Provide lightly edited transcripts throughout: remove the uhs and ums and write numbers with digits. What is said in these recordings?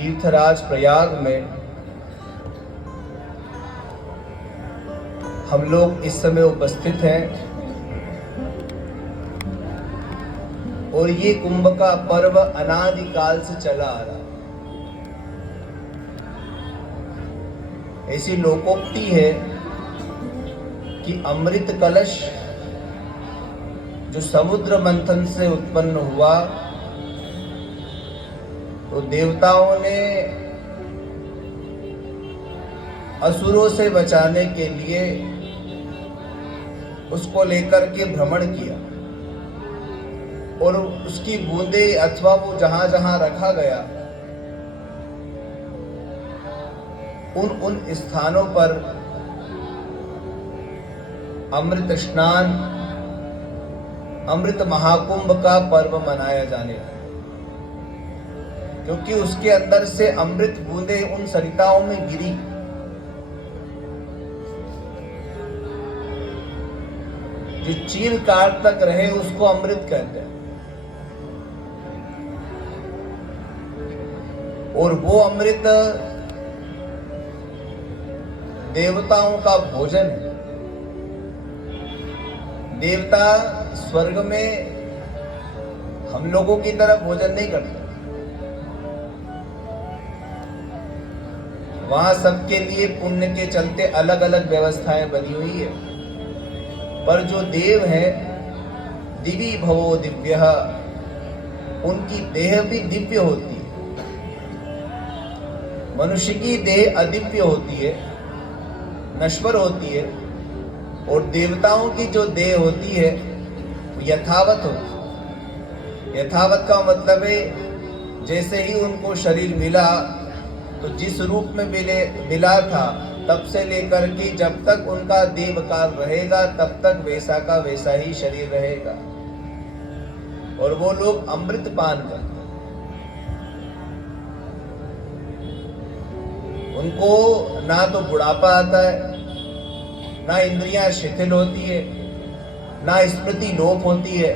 तीर्थराज प्रयाग में हम लोग इस समय उपस्थित हैं और ये कुंभ का पर्व अनादिकाल से चला आ रहा है। ऐसी लोकोक्ति है कि अमृत कलश जो समुद्र मंथन से उत्पन्न हुआ, तो देवताओं ने असुरों से बचाने के लिए उसको लेकर के भ्रमण किया और उसकी बूंदे अथवा वो जहां जहां रखा गया उन स्थानों पर अमृत स्नान, अमृत महाकुंभ का पर्व मनाया जाने लगा, क्योंकि उसके अंदर से अमृत बूंदे उन सरिताओं में गिरी। जो चीरकाल तक रहे उसको अमृत कहते हैं, और वो अमृत देवताओं का भोजन है। देवता स्वर्ग में हम लोगों की तरह भोजन नहीं करते, वहां सबके लिए पुण्य के चलते अलग अलग व्यवस्थाएं बनी हुई है। पर जो देव है दिवी भवो दिव्य, उनकी देह भी दिव्य होती है। मनुष्य की देह अदिव्य होती है, नश्वर होती है, और देवताओं की जो देह होती है वो यथावत होती है। यथावत का मतलब है जैसे ही उनको शरीर मिला तो जिस रूप में मिला था तब से लेकर के जब तक उनका देवकाल रहेगा तब तक वैसा का वैसा ही शरीर रहेगा, और वो लोग अमृत पान करते हैं। उनको ना तो बुढ़ापा आता है, ना इंद्रियां शिथिल होती है, ना स्मृति लोप होती है,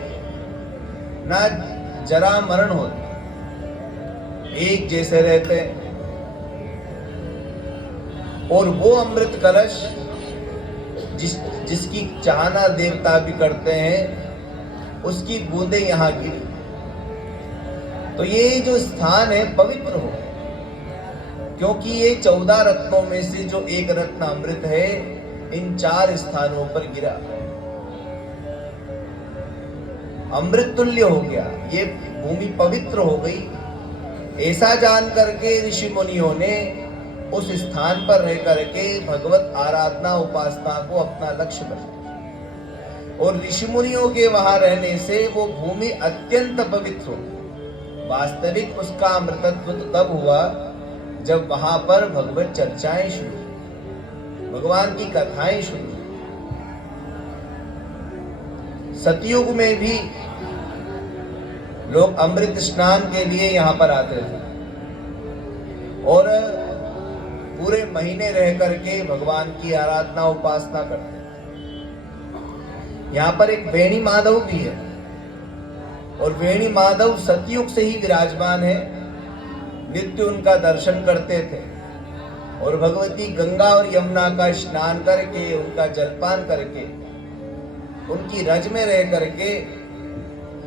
ना जरा मरण होता है, एक जैसे रहते हैं। और वो अमृत कलश जिसकी चाहना देवता भी करते हैं, उसकी बूंदे यहाँ गिरी। तो ये जो स्थान है पवित्र हो, क्योंकि ये 14 रत्नों में से जो एक रत्न अमृत है इन 4 स्थानों पर गिरा, अमृत तुल्य हो गया, ये भूमि पवित्र हो गई। ऐसा जान करके ऋषि मुनियों ने उस स्थान पर रह करके भगवत आराधना उपासना को अपना लक्ष्य बनाया, और ऋषि मुनियों के वहां रहने से वो भूमि अत्यंत पवित्र हो। वास्तविक उसका अमृतत्व तो तब हुआ जब वहां पर भगवत चर्चाएं शुरू, भगवान की कथाएं शुरू। सतयुग में भी लोग अमृत स्नान के लिए यहाँ पर आते थे और पूरे महीने रह करके भगवान की आराधना उपासना करते थे। यहाँ पर एक वेणी माधव भी है, और वेणी माधव सतयुग से ही विराजमान है। नित्य उनका दर्शन करते थे और भगवती गंगा और यमुना का स्नान करके, उनका जलपान करके, उनकी रज में रह करके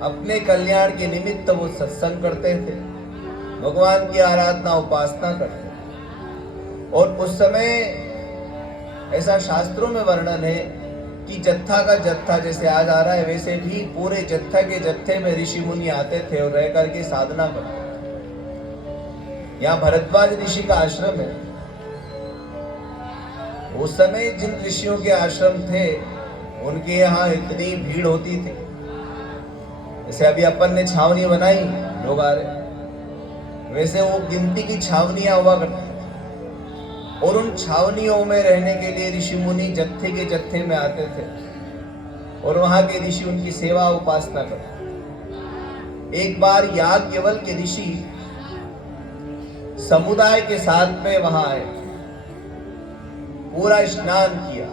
अपने कल्याण के निमित्त वो सत्संग करते थे, भगवान की आराधना उपासना करते थे। और उस समय ऐसा शास्त्रों में वर्णन है कि जत्था का जत्था जैसे आज आ रहा है, वैसे भी पूरे जत्था के जत्थे में ऋषि मुनि आते थे और रह करके साधना करते थे। यहाँ भरद्वाज ऋषि का आश्रम है। उस समय जिन ऋषियों के आश्रम थे उनके यहाँ इतनी भीड़ होती थी, जैसे अभी अपन ने छावनी बनाई, लोग आ रहे, वैसे वो गिनती की छावनियां हुआ करती थी, और उन छावनियों में रहने के लिए ऋषि मुनि जत्थे के जत्थे में आते थे और वहां के ऋषि उनकी सेवा उपासना करते। एक बार याज्ञवल्क्य के ऋषि समुदाय के साथ में वहां आए, पूरा स्नान किया।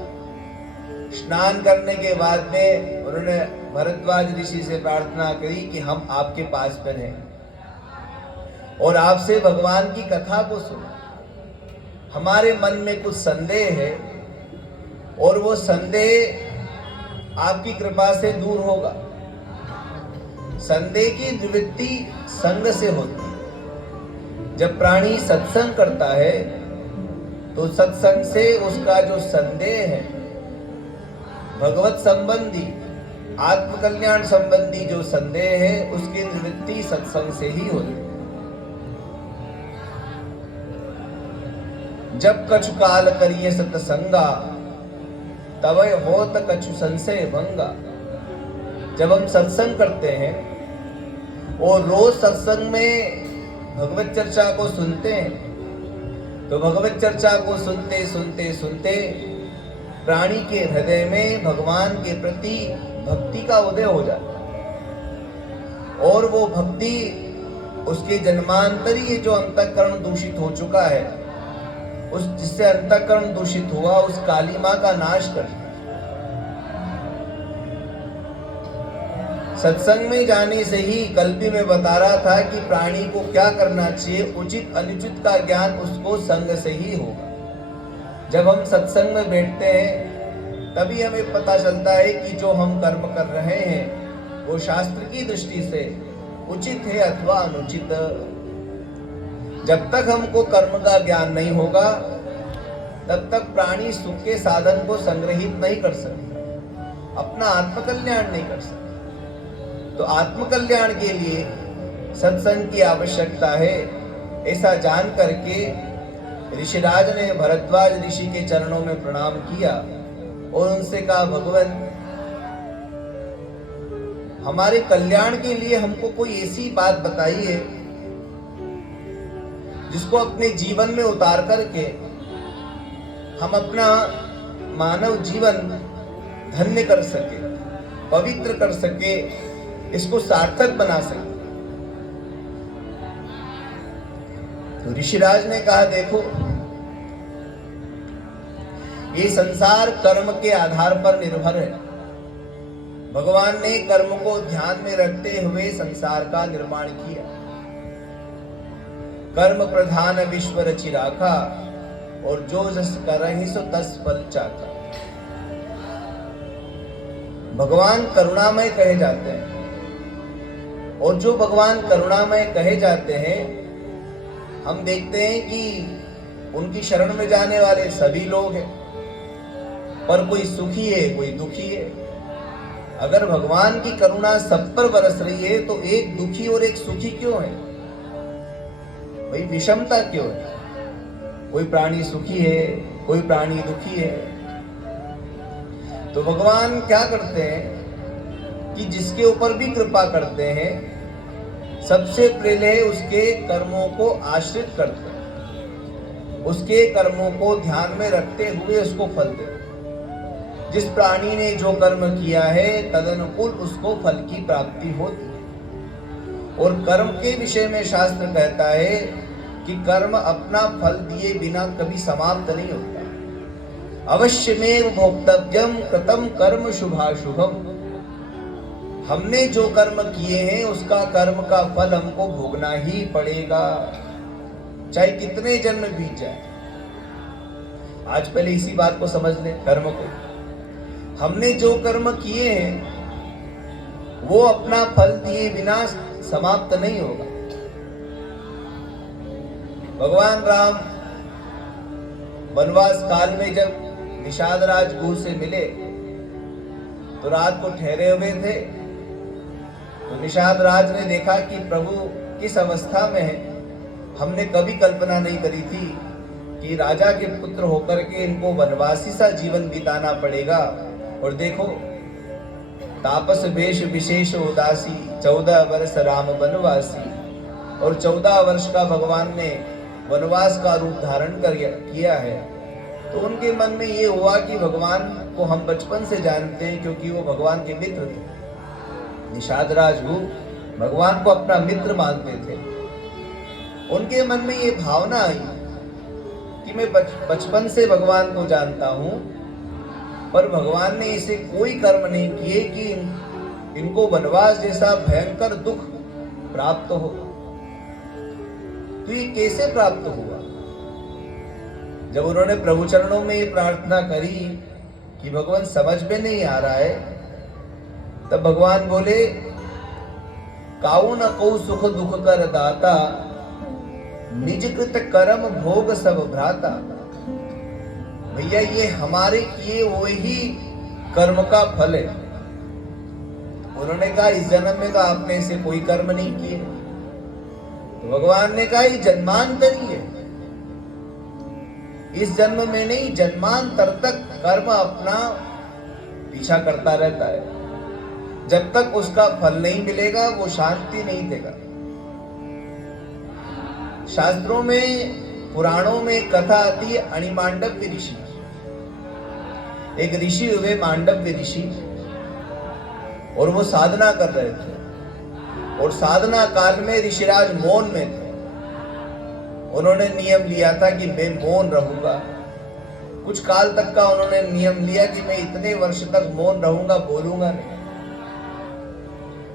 स्नान करने के बाद में उन्होंने भरद्वाज ऋषि से प्रार्थना करी कि हम आपके पास में रहें। और आपसे भगवान की कथा को सुना, हमारे मन में कुछ संदेह है और वो संदेह आपकी कृपा से दूर होगा। संदेह की निवृत्ति संग से होती है। जब प्राणी सत्संग करता है तो सत्संग से उसका जो संदेह है, भगवत संबंधी, आत्मकल्याण संबंधी जो संदेह है, उसकी निवृत्ति सत्संग से ही होती है। जब कछु काल करिए सत्संगा, तब होत कछु संशय भंगा। जब हम सत्संग करते हैं और रोज सत्संग में भगवत चर्चा को सुनते हैं, तो भगवत चर्चा को सुनते सुनते सुनते प्राणी के हृदय में भगवान के प्रति भक्ति का उदय हो जाता है। और वो भक्ति उसके जन्मांतरीय जो अंतःकरण दूषित हो चुका है, उस जिससे अंतःकरण दूषित हुआ, उस काली मां का नाश कर। सत्संग में जाने से ही कल भी मैं बता रहा था कि प्राणी को क्या करना चाहिए। उचित अनुचित का ज्ञान उसको संग से ही होगा। जब हम सत्संग में बैठते हैं तभी हमें पता चलता है कि जो हम कर्म कर रहे हैं वो शास्त्र की दृष्टि से उचित है अथवा अनुचित। जब तक हमको कर्म का ज्ञान नहीं होगा तब तक प्राणी सुख के साधन को संग्रहित नहीं कर सकते, अपना आत्मकल्याण नहीं कर सकते। तो आत्मकल्याण के लिए सत्संग की आवश्यकता है। ऐसा जान करके ऋषिराज ने भरद्वाज ऋषि के चरणों में प्रणाम किया और उनसे कहा, भगवान, हमारे कल्याण के लिए हमको कोई ऐसी बात बताइए जिसको अपने जीवन में उतार करके हम अपना मानव जीवन धन्य कर सके, पवित्र कर सके, इसको सार्थक बना सके। तो ऋषिराज ने कहा, देखो, ये संसार कर्म के आधार पर निर्भर है। भगवान ने कर्म को ध्यान में रखते हुए संसार का निर्माण किया। कर्म प्रधान विश्व रचि राखा, और जो जस करहि सो तस फल चाखा। भगवान करुणामय कहे जाते हैं, और जो भगवान करुणामय कहे जाते हैं, हम देखते हैं कि उनकी शरण में जाने वाले सभी लोग हैं, पर कोई सुखी है, कोई दुखी है। अगर भगवान की करुणा सब पर बरस रही है तो एक दुखी और एक सुखी क्यों है? भाई, विषमता क्यों है? कोई प्राणी सुखी है, कोई प्राणी दुखी है। तो भगवान क्या करते हैं कि जिसके ऊपर भी कृपा करते हैं, सबसे पहले उसके कर्मों को आश्रित करते हैं, उसके कर्मों को ध्यान में रखते हुए उसको फल देते हैं। जिस प्राणी ने जो कर्म किया है तदनुकूल उसको फल की प्राप्ति होती है। और कर्म के विषय में शास्त्र कहता है कि कर्म अपना फल दिए बिना कभी समाप्त नहीं होता। अवश्यमेव भोक्तव्यम कृतं कर्म शुभाशुभम। हमने जो कर्म किए हैं उसका कर्म का फल हमको भोगना ही पड़ेगा, चाहे कितने जन्म बीत जाए। आज पहले इसी बात को समझ लें। कर्म को, हमने जो कर्म किए हैं वो अपना फल दिए बिना समाप्त नहीं होगा। भगवान राम वनवास काल में जब निषाद राज गुरु से मिले तो रात को ठहरे हुए थे। तो निषाद राज ने देखा कि प्रभु किस अवस्था में है। हमने कभी कल्पना नहीं करी थी कि राजा के पुत्र होकर के इनको वनवासी सा जीवन बिताना पड़ेगा। और देखो, तापस वेश विशेष उदासी, 14 वर्ष राम वनवासी। और 14 वर्ष का भगवान ने वनवास का रूप धारण कर किया है। तो उनके मन में ये हुआ कि भगवान को हम बचपन से जानते हैं, क्योंकि वो भगवान के मित्र थे। निषाद राज भगवान को अपना मित्र मानते थे। उनके मन में ये भावना आई कि मैं बचपन से भगवान को जानता हूं, पर भगवान ने इसे कोई कर्म नहीं किए कि इनको वनवास जैसा भयंकर दुख प्राप्त हो। तो ये कैसे प्राप्त हुआ? जब उन्होंने प्रभु चरणों में ये प्रार्थना करी कि भगवान समझ में नहीं आ रहा है, तब भगवान बोले, काऊ न को सुख दुख कर दाता, निज कृत कर्म भोग सब भ्राता। भैया ये हमारे किए वही कर्म का फल है। उन्होंने कहा इस जन्म में तो आपने ऐसे कोई कर्म नहीं किए। तो भगवान ने कहा ये जन्मांतरी है, इस जन्म में नहीं जन्मांतर तक कर्म अपना पीछा करता रहता है। जब तक उसका फल नहीं मिलेगा वो शांति नहीं देगा। शास्त्रों में, पुराणों में कथा आती है अणिमांडव्य ऋषि। एक ऋषि हुए मांडव्य ऋषि, और वो साधना कर रहे थे, और साधना काल में ऋषिराज मौन में थे। उन्होंने नियम लिया था कि मैं मौन रहूंगा। कुछ काल तक का उन्होंने नियम लिया कि मैं इतने वर्ष तक मौन रहूंगा, बोलूंगा नहीं।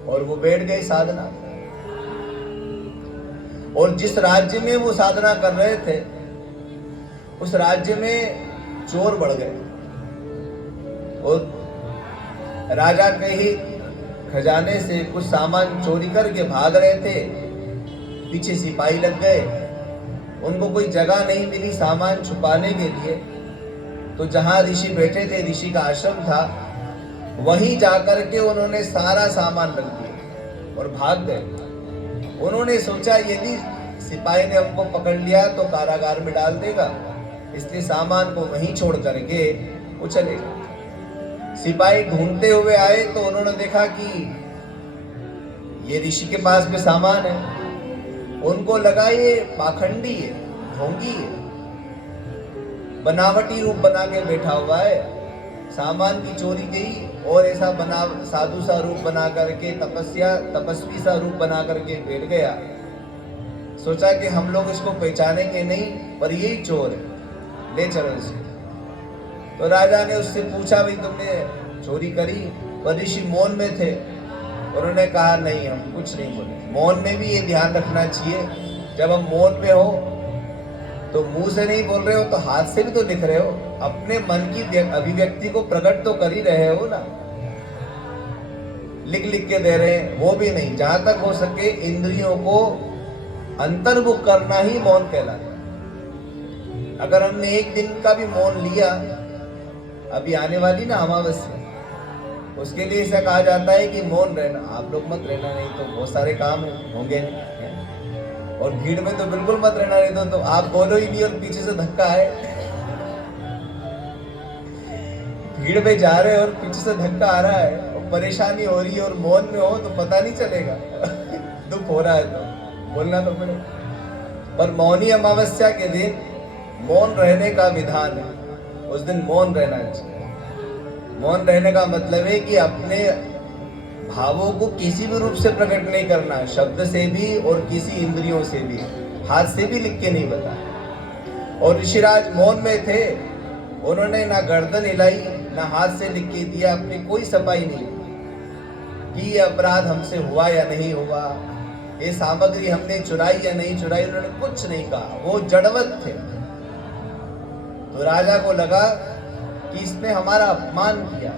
और वो बैठ गए साधना। और जिस राज्य में वो साधना कर रहे थे, उस राज्य में चोर बढ़ गए, और राजा के ही खजाने से कुछ सामान चोरी करके भाग रहे थे। पीछे सिपाही लग गए, उनको कोई जगह नहीं मिली सामान छुपाने के लिए। तो जहां ऋषि बैठे थे, ऋषि का आश्रम था, वहीं जाकर के उन्होंने सारा सामान रख दिया और भाग गए। उन्होंने सोचा यदि सिपाही ने हमको पकड़ लिया तो कारागार में डाल देगा, इसलिए सामान को वहीं छोड़ करके वो चले गए। सिपाही ढूंढते हुए आए तो उन्होंने देखा कि ये ऋषि के पास भी सामान है। उनको लगा ये पाखंडी है, ढोंगी है, बनावटी रूप बना के बैठा हुआ है। सामान की चोरी की और ऐसा बना साधु सा रूप बना करके, तपस्वी सा रूप बना करके बैठ गया। सोचा कि हम लोग इसको पहचानेंगे नहीं, पर यही चोर है, ले चलो इसे। तो राजा ने उससे पूछा, भाई तुमने चोरी करी? पर ऋषि मौन में थे। उन्होंने कहा नहीं, हम कुछ नहीं बोले। मौन में भी ये ध्यान रखना चाहिए, जब हम मौन में हो तो मुंह से नहीं बोल रहे हो तो हाथ से भी तो लिख रहे हो, अपने मन की अभिव्यक्ति को प्रकट तो कर ही रहे हो ना। लिख लिख के दे रहे हैं, वो भी नहीं। जहां तक हो सके इंद्रियों को अंतर्मुख करना ही मौन कहलाता है। अगर हमने एक दिन का भी मौन लिया, अभी आने वाली ना अमावस्या, उसके लिए ऐसा कहा जाता है कि मौन रहना। आप लोग मत रहना, नहीं तो बहुत सारे काम होंगे नहीं। और भीड़ में तो बिल्कुल मत रहना, नहीं तो आप बोलो ही नहीं और पीछे से धक्का है। भीड़ में जा रहे हो और पीछे से धक्का आ रहा है और परेशानी हो रही है और मौन में हो तो पता नहीं चलेगा। दुख हो रहा है तो बोलना तो पड़ेगा। पर मौनी अमावस्या के दिन मौन रहने का विधान है। उस दिन मौन रहना चाहिए। मौन रहने का मतलब है कि अपने भावों को किसी भी रूप से प्रकट नहीं करना, शब्द से भी और किसी इंद्रियों से भी, हाथ से भी लिख के नहीं बताया। और ऋषिराज मौन में थे, उन्होंने ना गर्दन हिलाई ना हाथ से लिख के दिया, अपनी कोई सफाई नहीं कि ये अपराध हमसे हुआ या नहीं हुआ, ये सामग्री हमने चुराई या नहीं चुराई, उन्होंने कुछ नहीं कहा। वो जड़वत थे। तो राजा को लगा कि इसने हमारा अपमान किया,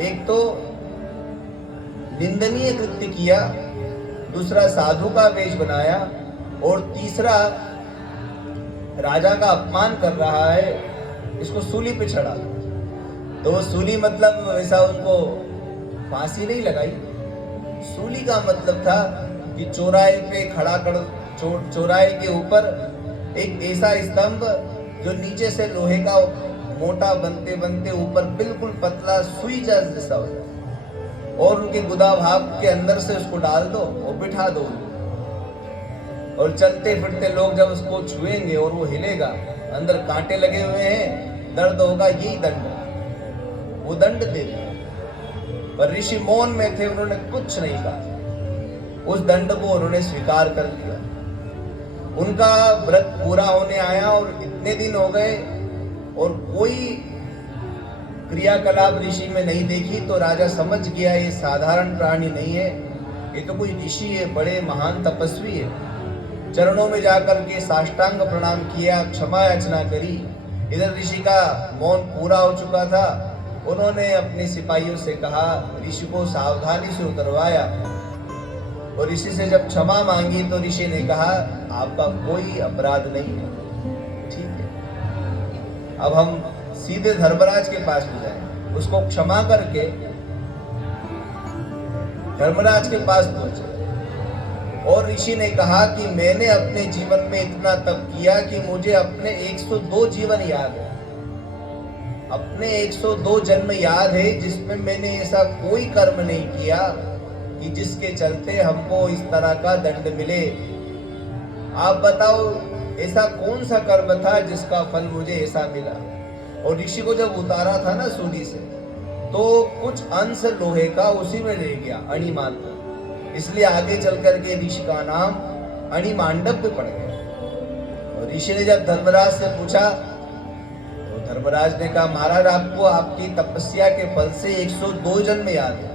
एक तो निंदनीय कृत्य किया, दूसरा साधु का वेश बनाया, और तीसरा राजा का अपमान कर रहा है, इसको सूली पे चढ़ा। तो सूली मतलब वैसा उनको फांसी नहीं लगाई। सूली का मतलब था कि चौराहे पे खड़ा कर, चौराहे के ऊपर एक ऐसा स्तंभ जो नीचे से लोहे का मोटा बनते बनते ऊपर बिल्कुल पतला सुई जैसा हो जाए, और उनके गुदा भाग के अंदर से उसको डाल दो और बिठा दो। और चलते फिरते लोग जब उसको छुएंगे और वो हिलेगा, अंदर कांटे लगे हुए हैं, दर्द होगा, यही दंड है। वो दंड दे दिया। पर ऋषि मौन में थे, उन्होंने कुछ नहीं कहा। उस दंड को उन्होंने स्वीकार कर लिया। उनका व्रत पूरा होने आया और इतने दिन हो गए और कोई क्रियाकलाप ऋषि में नहीं देखी। तो राजा समझ गया ये साधारण प्राणी नहीं है, ये तो कोई ऋषि है, बड़े महान तपस्वी है। चरणों में जाकर के साष्टांग प्रणाम किया, क्षमा याचना करी। इधर ऋषि का मौन पूरा हो चुका था। उन्होंने अपने सिपाहियों से कहा, ऋषि को सावधानी से उतरवाया और ऋषि से जब क्षमा मांगी तो ऋषि ने कहा, आपका कोई अपराध नहीं है, ठीक है। अब हम सीधे धर्मराज के पास में जाएं। उसको क्षमा करके धर्मराज के पास पहुंचे और ऋषि ने कहा कि मैंने अपने जीवन में इतना तप किया कि मुझे अपने 102 जीवन याद है, अपने 102 जन्म याद है जिसमें मैंने ऐसा कोई कर्म नहीं किया कि जिसके चलते हमको इस तरह का दंड मिले। आप बताओ ऐसा कौन सा कर्म था जिसका फल मुझे ऐसा मिला। और ऋषि को जब उतारा था ना सूली से, तो कुछ अंश लोहे का उसी में रह गया, अणिमात्र, इसलिए आगे चल करके ऋषि का नाम अणिमांडव्य पड़ गया। और ऋषि ने जब धर्मराज से पूछा तो धर्मराज ने कहा, महाराज आपको आपकी तपस्या के फल से 102 जन्म याद है,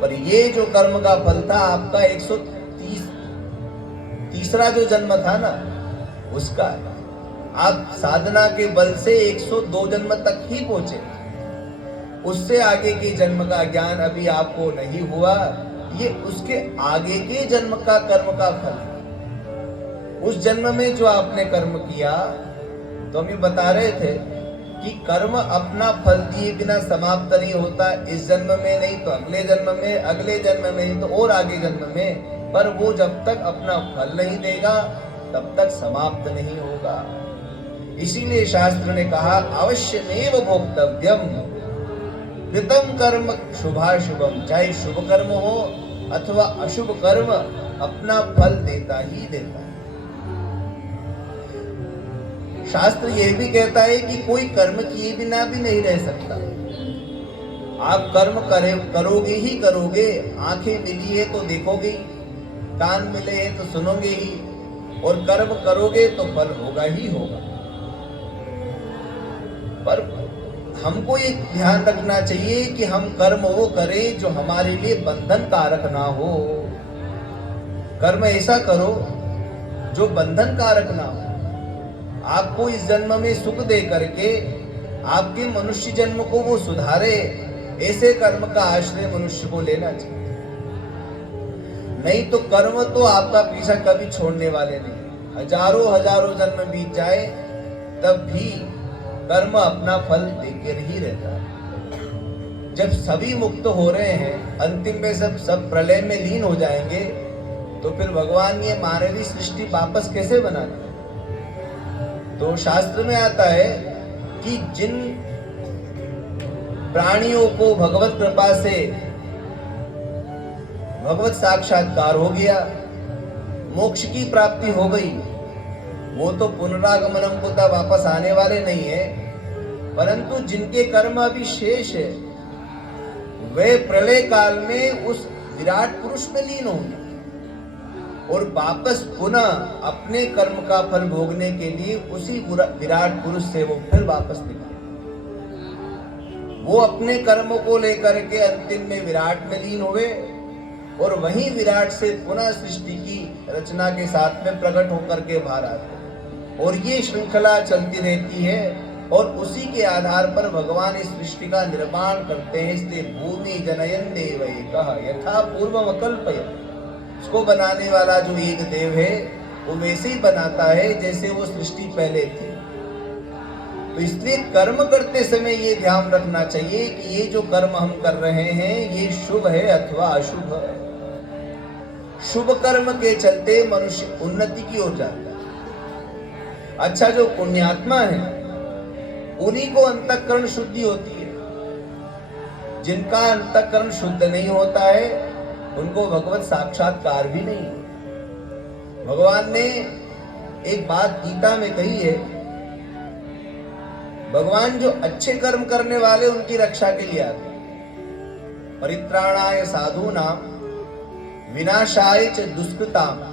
पर ये जो कर्म का फल था आपका 130 जो जन्म था ना उसका, आप साधना के बल से 102 जन्म तक ही पहुंचे, उससे आगे के जन्म का ज्ञान अभी आपको नहीं हुआ। ये उसके आगे के जन्म का कर्म का फल है। उस जन्म में जो आपने कर्म किया, तो हम ये बता रहे थे कि कर्म अपना फल दिए बिना समाप्त नहीं होता। इस जन्म में नहीं तो अगले जन्म में, अगले जन्म में नहीं तो और आगे जन्म में, पर वो जब तक अपना फल नहीं देगा तब तक समाप्त नहीं होगा। इसीलिए शास्त्र ने कहा, अवश्यमेव भोक्तव्यम कृतम कर्म शुभाशुभम, चाहे शुभ कर्म हो अथवा अशुभ कर्म, अपना फल देता ही देता है। शास्त्र यह भी कहता है कि कोई कर्म किए बिना भी नहीं रह सकता। आप कर्म करोगे ही करोगे। आंखें मिली है तो देखोगे ही, कान मिले हैं तो सुनोगे ही, और कर्म करोगे तो फल होगा ही होगा। पर हमको ये ध्यान रखना चाहिए कि हम कर्म वो करें जो हमारे लिए बंधन कारक ना हो। कर्म ऐसा करो जो बंधन कारक ना हो। आपको इस जन्म में सुख दे करके आपके मनुष्य जन्म को वो सुधारे, ऐसे कर्म का आश्रय मनुष्य को लेना चाहिए। नहीं तो कर्म तो आपका पीछा कभी छोड़ने वाले नहीं। हजारों हजारों जन्म बीत जाए तब भी कर्म अपना फल देकर ही रहता है। जब सभी मुक्त हो रहे हैं, अंतिम में सब प्रलय में लीन हो जाएंगे, तो फिर भगवान ये मानवीय सृष्टि वापस कैसे बनाते? तो शास्त्र में आता है कि जिन प्राणियों को भगवत कृपा से भगवत साक्षात्कार हो गया, मोक्ष की प्राप्ति हो गई, वो तो पुनरागमनम को तब वापस आने वाले नहीं है, परंतु जिनके कर्म अभी शेष है वे प्रलय काल में उस विराट पुरुष में लीन होंगे और वापस पुनः अपने कर्म का फल भोगने के लिए उसी विराट पुरुष से वो फिर वापस निकले। वो अपने कर्मों को लेकर के अंतिम में विराट में लीन हुए और वहीं विराट से पुनः सृष्टि की रचना के साथ में प्रकट होकर के बाहर आते हैं। और ये श्रृंखला चलती रहती है और उसी के आधार पर भगवान इस सृष्टि का निर्माण करते हैं। इसलिए भूमि जनयन देव एकः यथा पूर्वम कल्पयत्, इसको बनाने वाला जो एक देव है वो वैसे ही बनाता है जैसे वो सृष्टि पहले थी। तो इसलिए कर्म करते समय ये ध्यान रखना चाहिए कि ये जो कर्म हम कर रहे हैं ये शुभ है अथवा अशुभ है। शुभ कर्म के चलते मनुष्य उन्नति की ओर जाता है। अच्छा, जो पुण्यात्मा है उन्हीं को अंतःकरण शुद्धि होती है। जिनका अंतःकरण शुद्ध नहीं होता है उनको भगवत साक्षात्कार भी नहीं। भगवान ने एक बात गीता में कही है, भगवान जो अच्छे कर्म करने वाले उनकी रक्षा के लिए आते। परित्राणाय साधूनां विनाशाय च दुष्कृताम्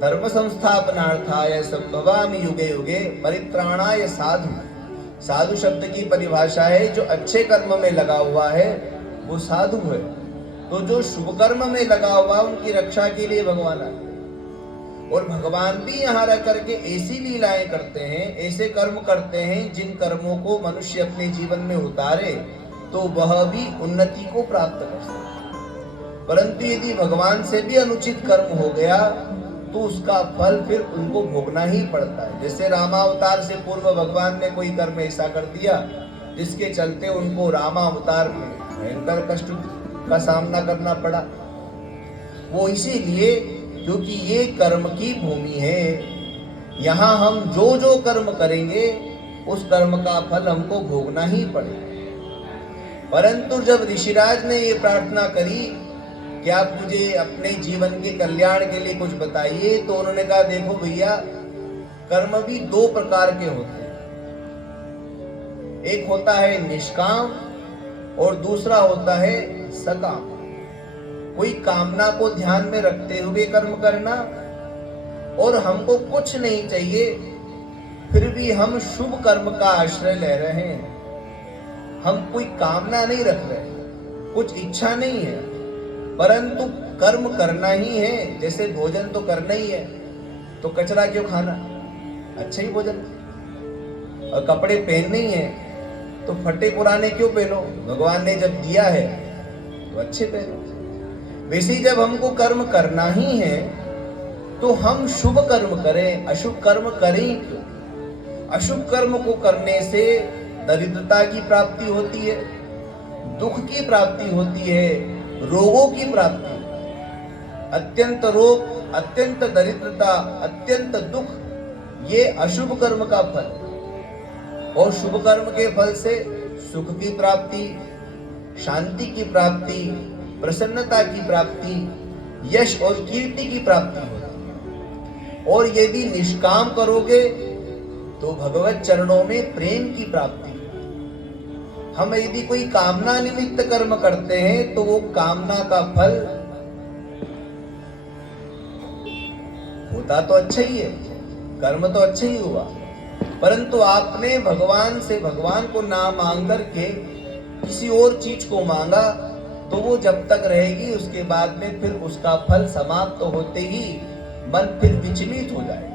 धर्म संस्थापनार्थाय संभवामि युगे युगे। परित्राणाय साधु, साधु शब्द की परिभाषा है जो अच्छे कर्म में लगा हुआ है वो साधु है। तो जो शुभ कर्म में लगा हुआ उनकी रक्षा के लिए भगवान आते। और भगवान भी यहाँ रह करके ऐसी लीलाएं करते हैं, ऐसे कर्म करते हैं जिन कर्मों को मनुष्य अपने जीवन में उतारे तो वह भी उन्नति को प्राप्त कर सकता। परंतु यदि भगवान से भी अनुचित कर्म हो गया तो उसका फल फिर उनको भोगना ही पड़ता है। जैसे रामावतार से पूर्व भगवान ने कोई कर्म ऐसा कर दिया जिसके चलते उनको रामावतार में भयंकर कष्ट का सामना करना पड़ा। वो इसीलिए क्योंकि ये कर्म की भूमि है, यहाँ हम जो जो कर्म करेंगे उस कर्म का फल हमको भोगना ही पड़ेगा। परंतु जब ऋषिराज ने ये प्रार्थना करी कि आप मुझे अपने जीवन के कल्याण के लिए कुछ बताइए, तो उन्होंने कहा देखो भैया, कर्म भी दो प्रकार के होते हैं। एक होता है निष्काम और दूसरा होता है सकाम। कोई कामना को ध्यान में रखते हुए कर्म करना, और हमको कुछ नहीं चाहिए फिर भी हम शुभ कर्म का आश्रय ले रहे हैं। हम कोई कामना नहीं रख रहे, कुछ इच्छा नहीं है, परंतु कर्म करना ही है। जैसे भोजन तो करना ही है, तो कचरा क्यों खाना, अच्छा ही भोजन। और कपड़े पहनने ही है तो फटे पुराने क्यों पहनो, भगवान ने जब दिया है तो अच्छे पहनो। वैसे जब हमको कर्म करना ही है तो हम शुभ कर्म करें, अशुभ कर्म करें क्यों। अशुभ कर्म को करने से दरिद्रता की प्राप्ति होती है, दुख की प्राप्ति होती है, रोगों की प्राप्ति। अत्यंत रोग, अत्यंत दरिद्रता, अत्यंत दुख, ये अशुभ कर्म का फल। और शुभ कर्म के फल से सुख की प्राप्ति, शांति की प्राप्ति, प्रसन्नता की प्राप्ति, यश और कीर्ति की प्राप्ति होती। और यदि निष्काम करोगे तो भगवत चरणों में प्रेम की प्राप्ति। हम यदि कोई कामना निमित्त कर्म करते हैं तो वो कामना का फल होता तो अच्छा ही है, कर्म तो अच्छा ही हुआ, परंतु आपने भगवान से, भगवान को ना मांग करके किसी और चीज को मांगा तो वो जब तक रहेगी, उसके बाद में फिर उसका फल समाप्त होते ही मन फिर विचलित हो जाएगा।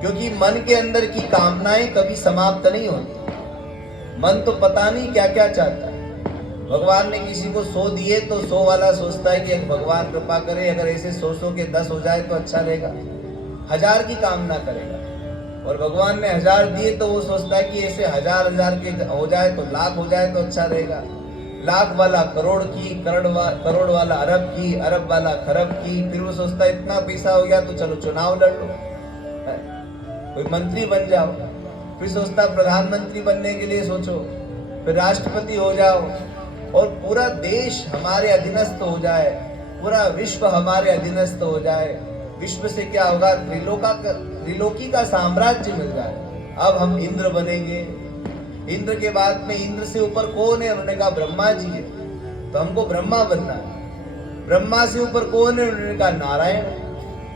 क्योंकि मन के अंदर की कामनाएं कभी समाप्त नहीं होती। मन तो पता नहीं क्या क्या चाहता है। भगवान ने किसी को 100 दिए तो 100 वाला सोचता है कि भगवान कृपा करे, अगर ऐसे 100 के 10 हो जाए तो अच्छा रहेगा। 1000 की कामना करेगा। और भगवान ने 1000 दिए तो वो सोचता है कि ऐसे 1000 के हो जाए तो लाख हो जाए तो अच्छा रहेगा। लाख वाला करोड़ की, करोड़ वाला अरब की, अरब वाला खरब की। फिर वो सोचता है इतना पैसा हो गया तो चलो चुनाव लड़ लो, कोई मंत्री बन जाओ। फिर सोचता प्रधानमंत्री बनने के लिए सोचो, फिर राष्ट्रपति हो जाओ और पूरा देश हमारे अधीनस्थ हो जाए, पूरा विश्व हमारे अधीनस्थ हो जाए। विश्व से क्या होगा, त्रिलोकी का साम्राज्य मिल जाए। अब हम इंद्र बनेंगे। इंद्र के बाद में इंद्र से ऊपर कौन है, उन्होंने कहा ब्रह्मा जी है, तो हमको ब्रह्मा बनना है। ब्रह्मा से ऊपर कौन है, उन्होंने कहा नारायण।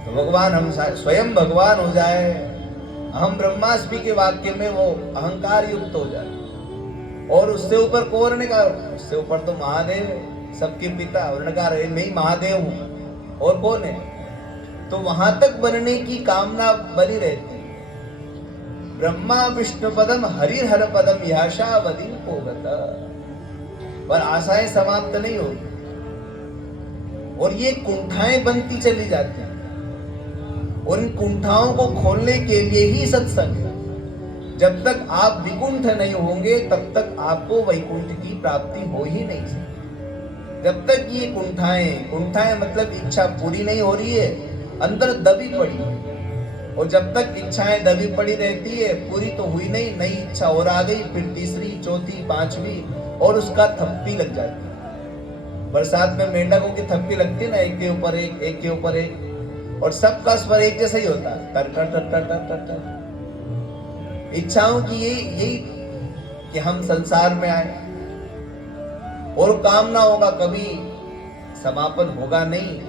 तो भगवान, हम स्वयं भगवान हो जाए। हम ब्रह्मास्मि के वाक्य में वो अहंकार युक्त हो जाए। और उससे ऊपर कौन ने कहा, उससे ऊपर तो महादेव है, सबके पिता। उन्होंने कहा मैं ही महादेव हूं, और कौन है। तो वहां तक बनने की कामना बनी रहती। ब्रह्मा विष्णु पदम हरिहर पदम याशावधि पोगता, पर आशाएं समाप्त नहीं होती और ये कुंठाएं बनती चली जाती हैं। और इन कुंठाओं को खोलने के लिए ही सत्संग है। जब तक आप विकुंठ नहीं होंगे तब तक आपको वैकुंठ की प्राप्ति हो ही नहीं सकती। जब तक ये कुंठाएं मतलब इच्छा पूरी नहीं हो रही है, अंदर दबी पड़ी है। और जब तक इच्छाएं दबी पड़ी रहती है, पूरी तो हुई नहीं, नई इच्छा और आ गई, फिर तीसरी, चौथी, पांचवी, और उसका थप्पी लग जाती है। बरसात में मेंढकों की थप्पी लगती है ना, एक के ऊपर एक, एक के ऊपर एक, और सबका स्वर एक जैसा ही होता है, टर टर टर टर टर टर। इच्छाओं की यही कि हम संसार में आए, और कामना होगा कभी समापन होगा नहीं।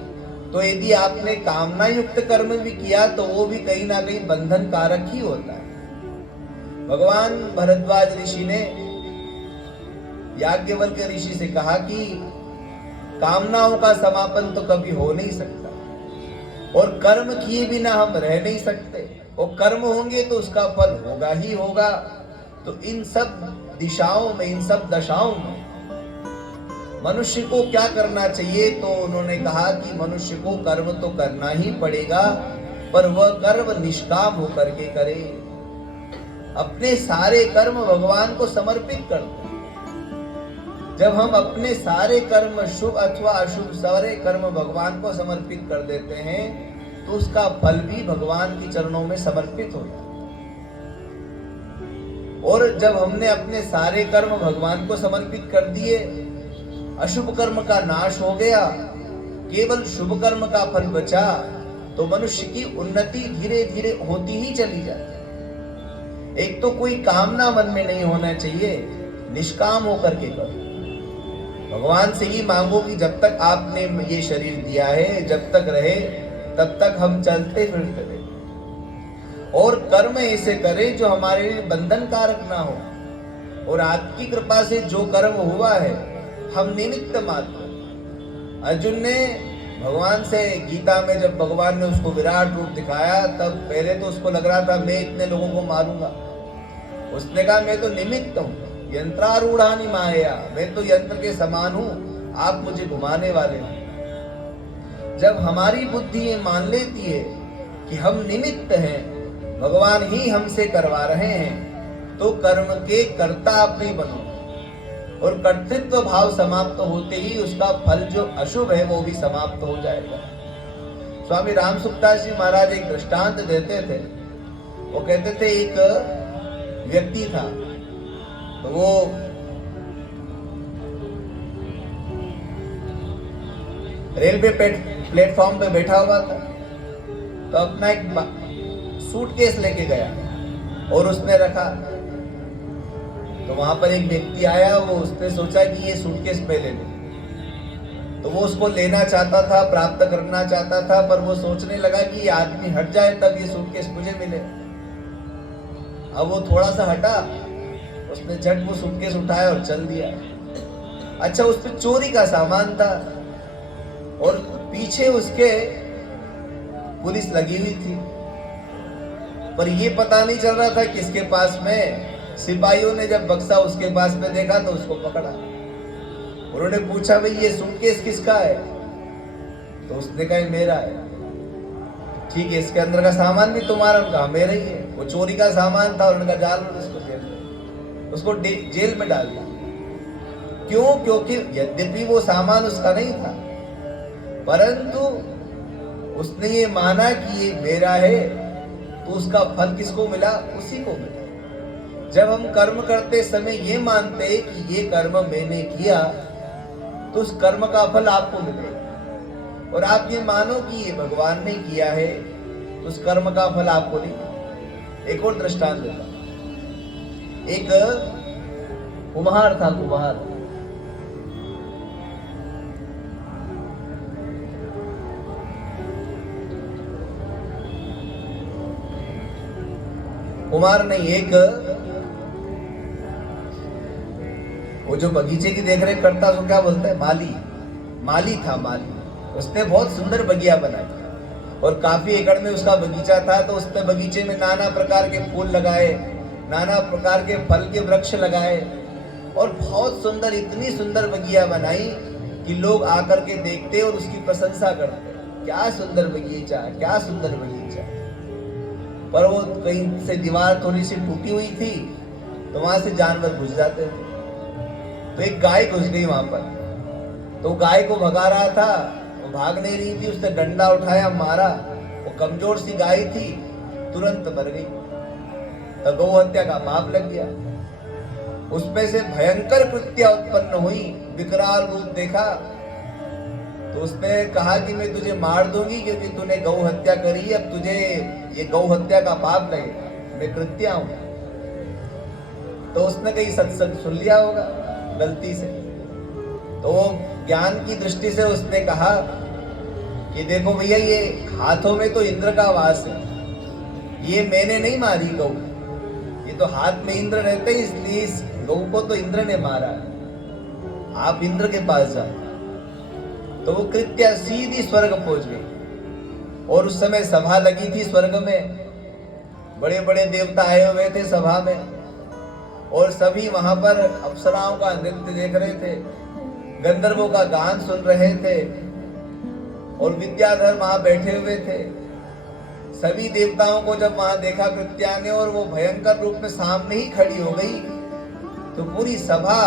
तो यदि आपने कामना युक्त कर्म भी किया तो वो भी कहीं ना कहीं बंधन कारक ही होता है। भगवान भरद्वाज ऋषि ने याज्ञवल्क्य ऋषि से कहा कि कामनाओं का समापन तो कभी हो नहीं सकता। और कर्म किए बिना हम रह नहीं सकते, और कर्म होंगे तो उसका फल होगा ही होगा। तो इन सब दिशाओं में, इन सब दशाओं में मनुष्य को क्या करना चाहिए? तो उन्होंने कहा कि मनुष्य को कर्म तो करना ही पड़ेगा, पर वह कर्म निष्काम होकर के करे। अपने सारे कर्म भगवान को समर्पित कर दो। जब हम अपने सारे कर्म, शुभ अथवा अशुभ, सारे कर्म भगवान को समर्पित कर देते हैं, तो उसका फल भी भगवान के चरणों में समर्पित हो जाता है। और जब हमने अपने सारे कर्म भगवान को समर्पित कर दिए, अशुभ कर्म का नाश हो गया, केवल शुभ कर्म का फल बचा, तो मनुष्य की उन्नति धीरे धीरे होती ही चली जाती है। एक तो कोई कामना मन में नहीं होना चाहिए, निष्काम होकर के करो। भगवान से ही मांगो कि जब तक आपने ये शरीर दिया है, जब तक रहे तब तक हम चलते फिरते रहे, और कर्म ऐसे करें जो हमारे लिए बंधन कारक ना हो। और आपकी कृपा से जो कर्म हुआ है, हम निमित्त मात्र। अर्जुन ने भगवान से, गीता में जब भगवान ने उसको विराट रूप दिखाया, तब पहले तो उसको लग रहा था मैं इतने लोगों को मारूंगा। उसने कहा मैं तो निमित्त हूँ, यंत्रारूढ़ानि माया, मैं तो यंत्र के समान हूँ, आप मुझे घुमाने वाले हैं। जब हमारी बुद्धि ये मान लेती है कि हम निमित्त हैं, भगवान ही हमसे करवा रहे हैं, तो कर्म के कर्ता आप नहीं बनो, और कर्तृत्व भाव समाप्त होते ही उसका फल जो अशुभ है वो भी समाप्त हो जाएगा। स्वामी राम सुखदास जी महाराज एक दृष्टांत देते थे। वो कहते थे एक व्यक्ति था, तो वो रेलवे प्लेटफॉर्म पे बैठा हुआ था, तो अपना एक सूटकेस लेके गया और उसने रखा। तो वहां पर एक व्यक्ति आया, वो उसने सोचा कि ये सूटकेस पे ले ले, तो वो उसको लेना चाहता था, प्राप्त करना चाहता था, पर वो सोचने लगा कि ये आदमी हट जाए तब ये सूटकेस मुझे मिले। अब वो थोड़ा सा हटा, उसने झट वो सूटकेस उठाया और चल दिया। अच्छा, उस पे चोरी का सामान था और पीछे उसके पुलिस लगी हुई थी, पर ये पता नहीं चल रहा था किसके पास में। सिपाहियों ने जब बक्सा उसके पास में देखा तो उसको पकड़ा। उन्होंने पूछा भाई ये सूटकेस किसका है? तो उसने कहा मेरा है। ठीक है, इसके अंदर का सामान भी तुम्हारा? कहा मेरा ही है। वो चोरी का सामान था, उन्होंने कहा डाल उसको जेल में डाल दिया। क्यों? क्योंकि यद्यपि वो सामान उसका नहीं था, परंतु उसने ये माना कि ये मेरा है, तो उसका फल किसको मिला? उसी को मिला। जब हम कर्म करते समय ये मानते कि ये कर्म मैंने किया, तो उस कर्म का फल आपको मिलेगा, और आप ये मानो कि ये भगवान ने किया है, तो उस कर्म का फल आपको नहीं। एक और दृष्टांत देता। एक कुम्हार था, कुम्हार। कुमार नहीं, एक वो जो बगीचे की देखरेख करता है उसको क्या बोलते हैं? माली। माली था, माली। उसने बहुत सुंदर बगिया बनाई और काफी एकड़ में उसका बगीचा था। तो उसने बगीचे में नाना प्रकार के फूल लगाए, नाना प्रकार के फल के वृक्ष लगाए, और बहुत सुंदर, इतनी सुंदर बगिया बनाई कि लोग आकर के देखते और उसकी प्रशंसा करते, क्या सुंदर बगीचा, क्या सुंदर बगीचा। पर वो कहीं से दीवार थोड़ी सी टूटी हुई थी, तो वहां से जानवर घुस जाते थे। तो एक गाय घुस गई वहां पर, तो गाय को भगा रहा था, वो भाग नहीं रही थी। उसने डंडा उठाया, मारा। वो कमजोर सी गाय थी, तुरंत मर गई। तो गौ हत्या का पाप लग गया। उसमें से भयंकर कृत्या उत्पन्न हुई, विकराल रूप देखा। तो उसने कहा कि मैं तुझे मार दूंगी क्योंकि तूने गौ हत्या करी, अब तुझे ये गौ हत्या का पाप लगेगा, मैं कृत्या हूं। तो उसने कहीं सत्संग सुन लिया होगा गलती से, तो ज्ञान की दृष्टि से उसने कहा कि देखो भैया, ये हाथों में तो इंद्र का वास है, ये मैंने नहीं मारी गौ, ये तो हाथ में इंद्र रहते हैं, इसलिए इस गौ को तो इंद्र ने मारा है, आप इंद्र के पास जाओ। तो वो कृत्या सीधी स्वर्ग पहुंच गई। और उस समय सभा लगी थी स्वर्ग में, बड़े बड़े देवता आए हुए थे सभा में, और सभी वहां पर अप्सराओं का नृत्य देख रहे थे, गंधर्वों का गान सुन रहे थे, और विद्याधर वहां बैठे हुए थे। सभी देवताओं को जब वहां देखा कृत्या ने और वो भयंकर रूप में सामने ही खड़ी हो गई, तो पूरी सभा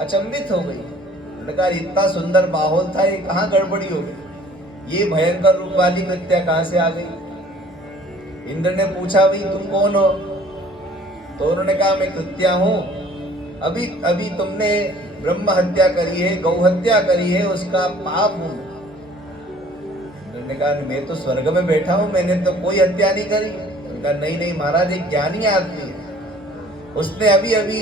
अचंभित हो गई। उन्होंने कहा इतना सुंदर माहौल था, ये कहाँ गड़बड़ी हो गई, ये भयंकर रूप वाली कृत्या कहाँ से आ गई। इंद्र ने पूछा भाई तुम कौन हो? तो उन्होंने कहा मैं कृत्या हूं, अभी अभी तुमने ब्रह्म हत्या करी है, गौ हत्या करी है, उसका पाप हूं। उन्होंने कहा मैं तो स्वर्ग में बैठा हूं, मैंने तो कोई हत्या नहीं करी। उन्होंने कहा नहीं नहीं महाराज, एक ज्ञानी आदमी है, उसने अभी अभी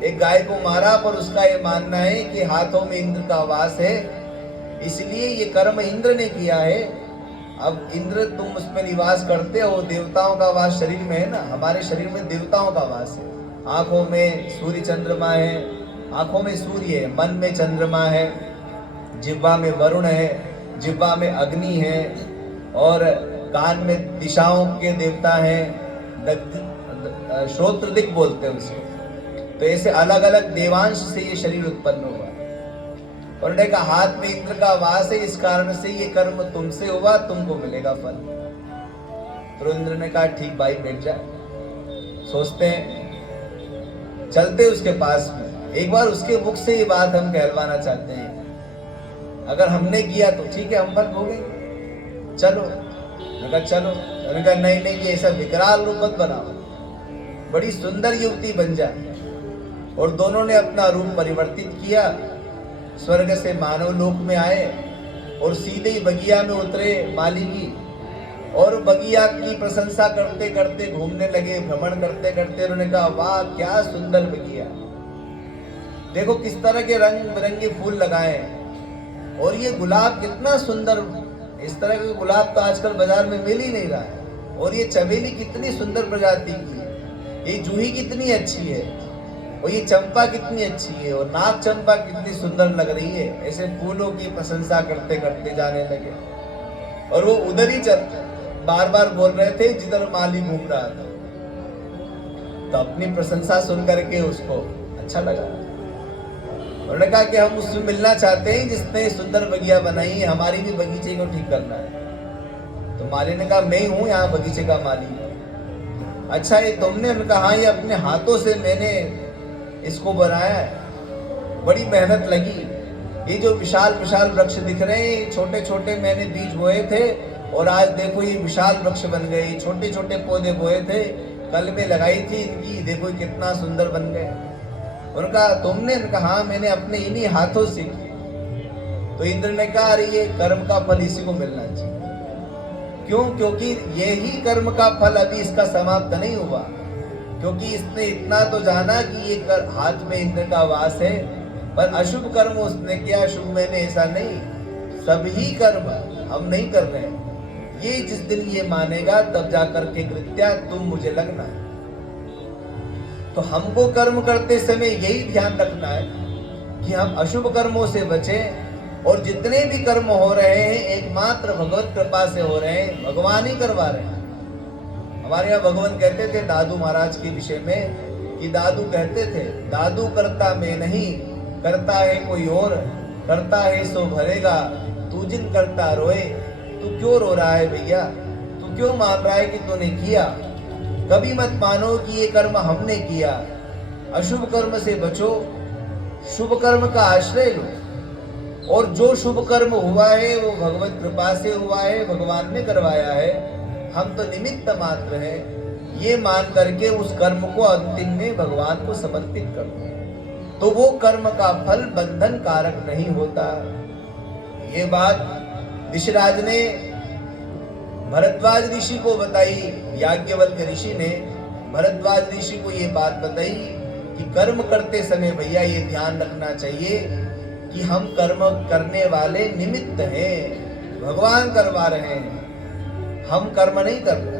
एक गाय को मारा, पर उसका ये मानना है कि हाथों में इंद्र का वास है, इसलिए ये कर्म इंद्र ने किया है। अब इंद्र तुम उसमें निवास करते हो, देवताओं का वास शरीर में है ना, हमारे शरीर में देवताओं का वास है। आंखों में सूर्य चंद्रमा है, आंखों में सूर्य है, मन में चंद्रमा है, जिह्वा में वरुण है, जिह्वा में अग्नि है, और कान में दिशाओं के देवता हैं, श्रोत्र दिक् बोलते हैं उसको। तो ऐसे अलग अलग देवांश से ये शरीर उत्पन्न हुआ। और उन्होंने कहा हाथ में इंद्र का वास है, इस कारण से ये कर्म तुमसे हुआ, तुमको मिलेगा फल। तो इंद्र ने कहा ठीक भाई बैठ जा। सोचते हैं, चलते उसके पास में, एक बार उसके मुख से ये बात हम कहलवाना चाहते हैं, अगर हमने किया तो ठीक है हम फल भोगेंगे, चलो। मैंने कहा चलो। मैंने कहा नहीं नहीं, ये ऐसा विकराल रूप मत बनाओ, बड़ी सुंदर युवती बन जा। और दोनों ने अपना रूप परिवर्तित किया, स्वर्ग से मानव लोक में आए और सीधे ही बगिया में उतरे माली की, और बगिया की प्रशंसा करते करते घूमने लगे, भ्रमण करते करते। उन्होंने कहा वाह क्या सुंदर बगिया, देखो किस तरह के रंग बिरंगे फूल लगाए, और ये गुलाब कितना सुंदर, इस तरह के गुलाब तो आजकल बाजार में मिल ही नहीं रहा है, और ये चमेली कितनी सुंदर प्रजाति की है, ये जूही कितनी अच्छी है, और ये चंपा कितनी अच्छी है, और नाग चंपा कितनी सुंदर लग रही है। ऐसे फूलों की प्रशंसा करते करते जाने लगे, और वो उधर ही बार बार बोल रहे थे जिधर माली घूम रहा था। तो अपनी प्रशंसा सुन करके उसको अच्छा लगा। उन्होंने कहा कि हम उससे मिलना चाहते हैं जिसने सुंदर बगिया बनाई है, हमारी भी बगीचे को ठीक करना है। तो माली ने कहा मैं हूं यहाँ बगीचे का माली। अच्छा ये तुमने? उन्होंने कहा हाँ, ये अपने हाथों से मैंने इसको बनाया है, बड़ी मेहनत लगी। ये जो विशाल विशाल वृक्ष दिख रहे हैं, छोटे छोटे मैंने बीज बोए थे, और आज देखो ये विशाल वृक्ष बन गए। छोटे छोटे पौधे बोए थे, कल में लगाई थी इनकी, देखो कितना सुंदर बन गए। उनका तुमने? कहा हाँ मैंने अपने इन्हीं हाथों से की। तो इंद्र ने कहा अरे ये कर्म का फल इसी को मिलना चाहिए। क्यों? क्योंकि यही कर्म का फल अभी इसका समाप्त नहीं हुआ, क्योंकि इसने इतना तो जाना कि ये हाथ में इंद्र का वास है, पर अशुभ कर्म उसने किया, शुभ मैंने ऐसा नहीं। सभी कर्म हम नहीं कर रहे हैं, ये जिस दिन ये मानेगा तब जाकर के कृत्या तुम मुझे लगना है। तो हमको कर्म करते समय यही ध्यान रखना है कि हम अशुभ कर्मों से बचें, और जितने भी कर्म हो रहे हैं एकमात्र भगवत कृपा से हो रहे हैं, भगवान ही करवा रहे हैं। हमारे यहाँ भगवान कहते थे दादू महाराज के विषय में कि दादू कहते थे, दादू करता मैं नहीं, करता है कोई और, करता है सो भरेगा, तू जिन करता रोए। तू क्यों रो रहा है भैया? तू क्यों मान रहा है कि तूने किया? कभी मत मानो कि ये कर्म हमने किया। अशुभ कर्म से बचो, शुभ कर्म का आश्रय लो, और जो शुभ कर्म हुआ है वो भगवत कृपा से हुआ है, भगवान ने करवाया है, हम तो निमित्त मात्र हैं। ये मान करके उस कर्म को अंतिम में भगवान को समर्पित कर दो, तो वो कर्म का फल बंधन कारक नहीं होता। ये बात ऋषिराज ने भरद्वाज ऋषि को बताई। याज्ञवल्क्य ऋषि ने भरद्वाज ऋषि को ये बात बताई कि कर्म करते समय भैया ये ध्यान रखना चाहिए कि हम कर्म करने वाले निमित्त हैं, भगवान करवा रहे हैं, हम कर्म नहीं कर रहे।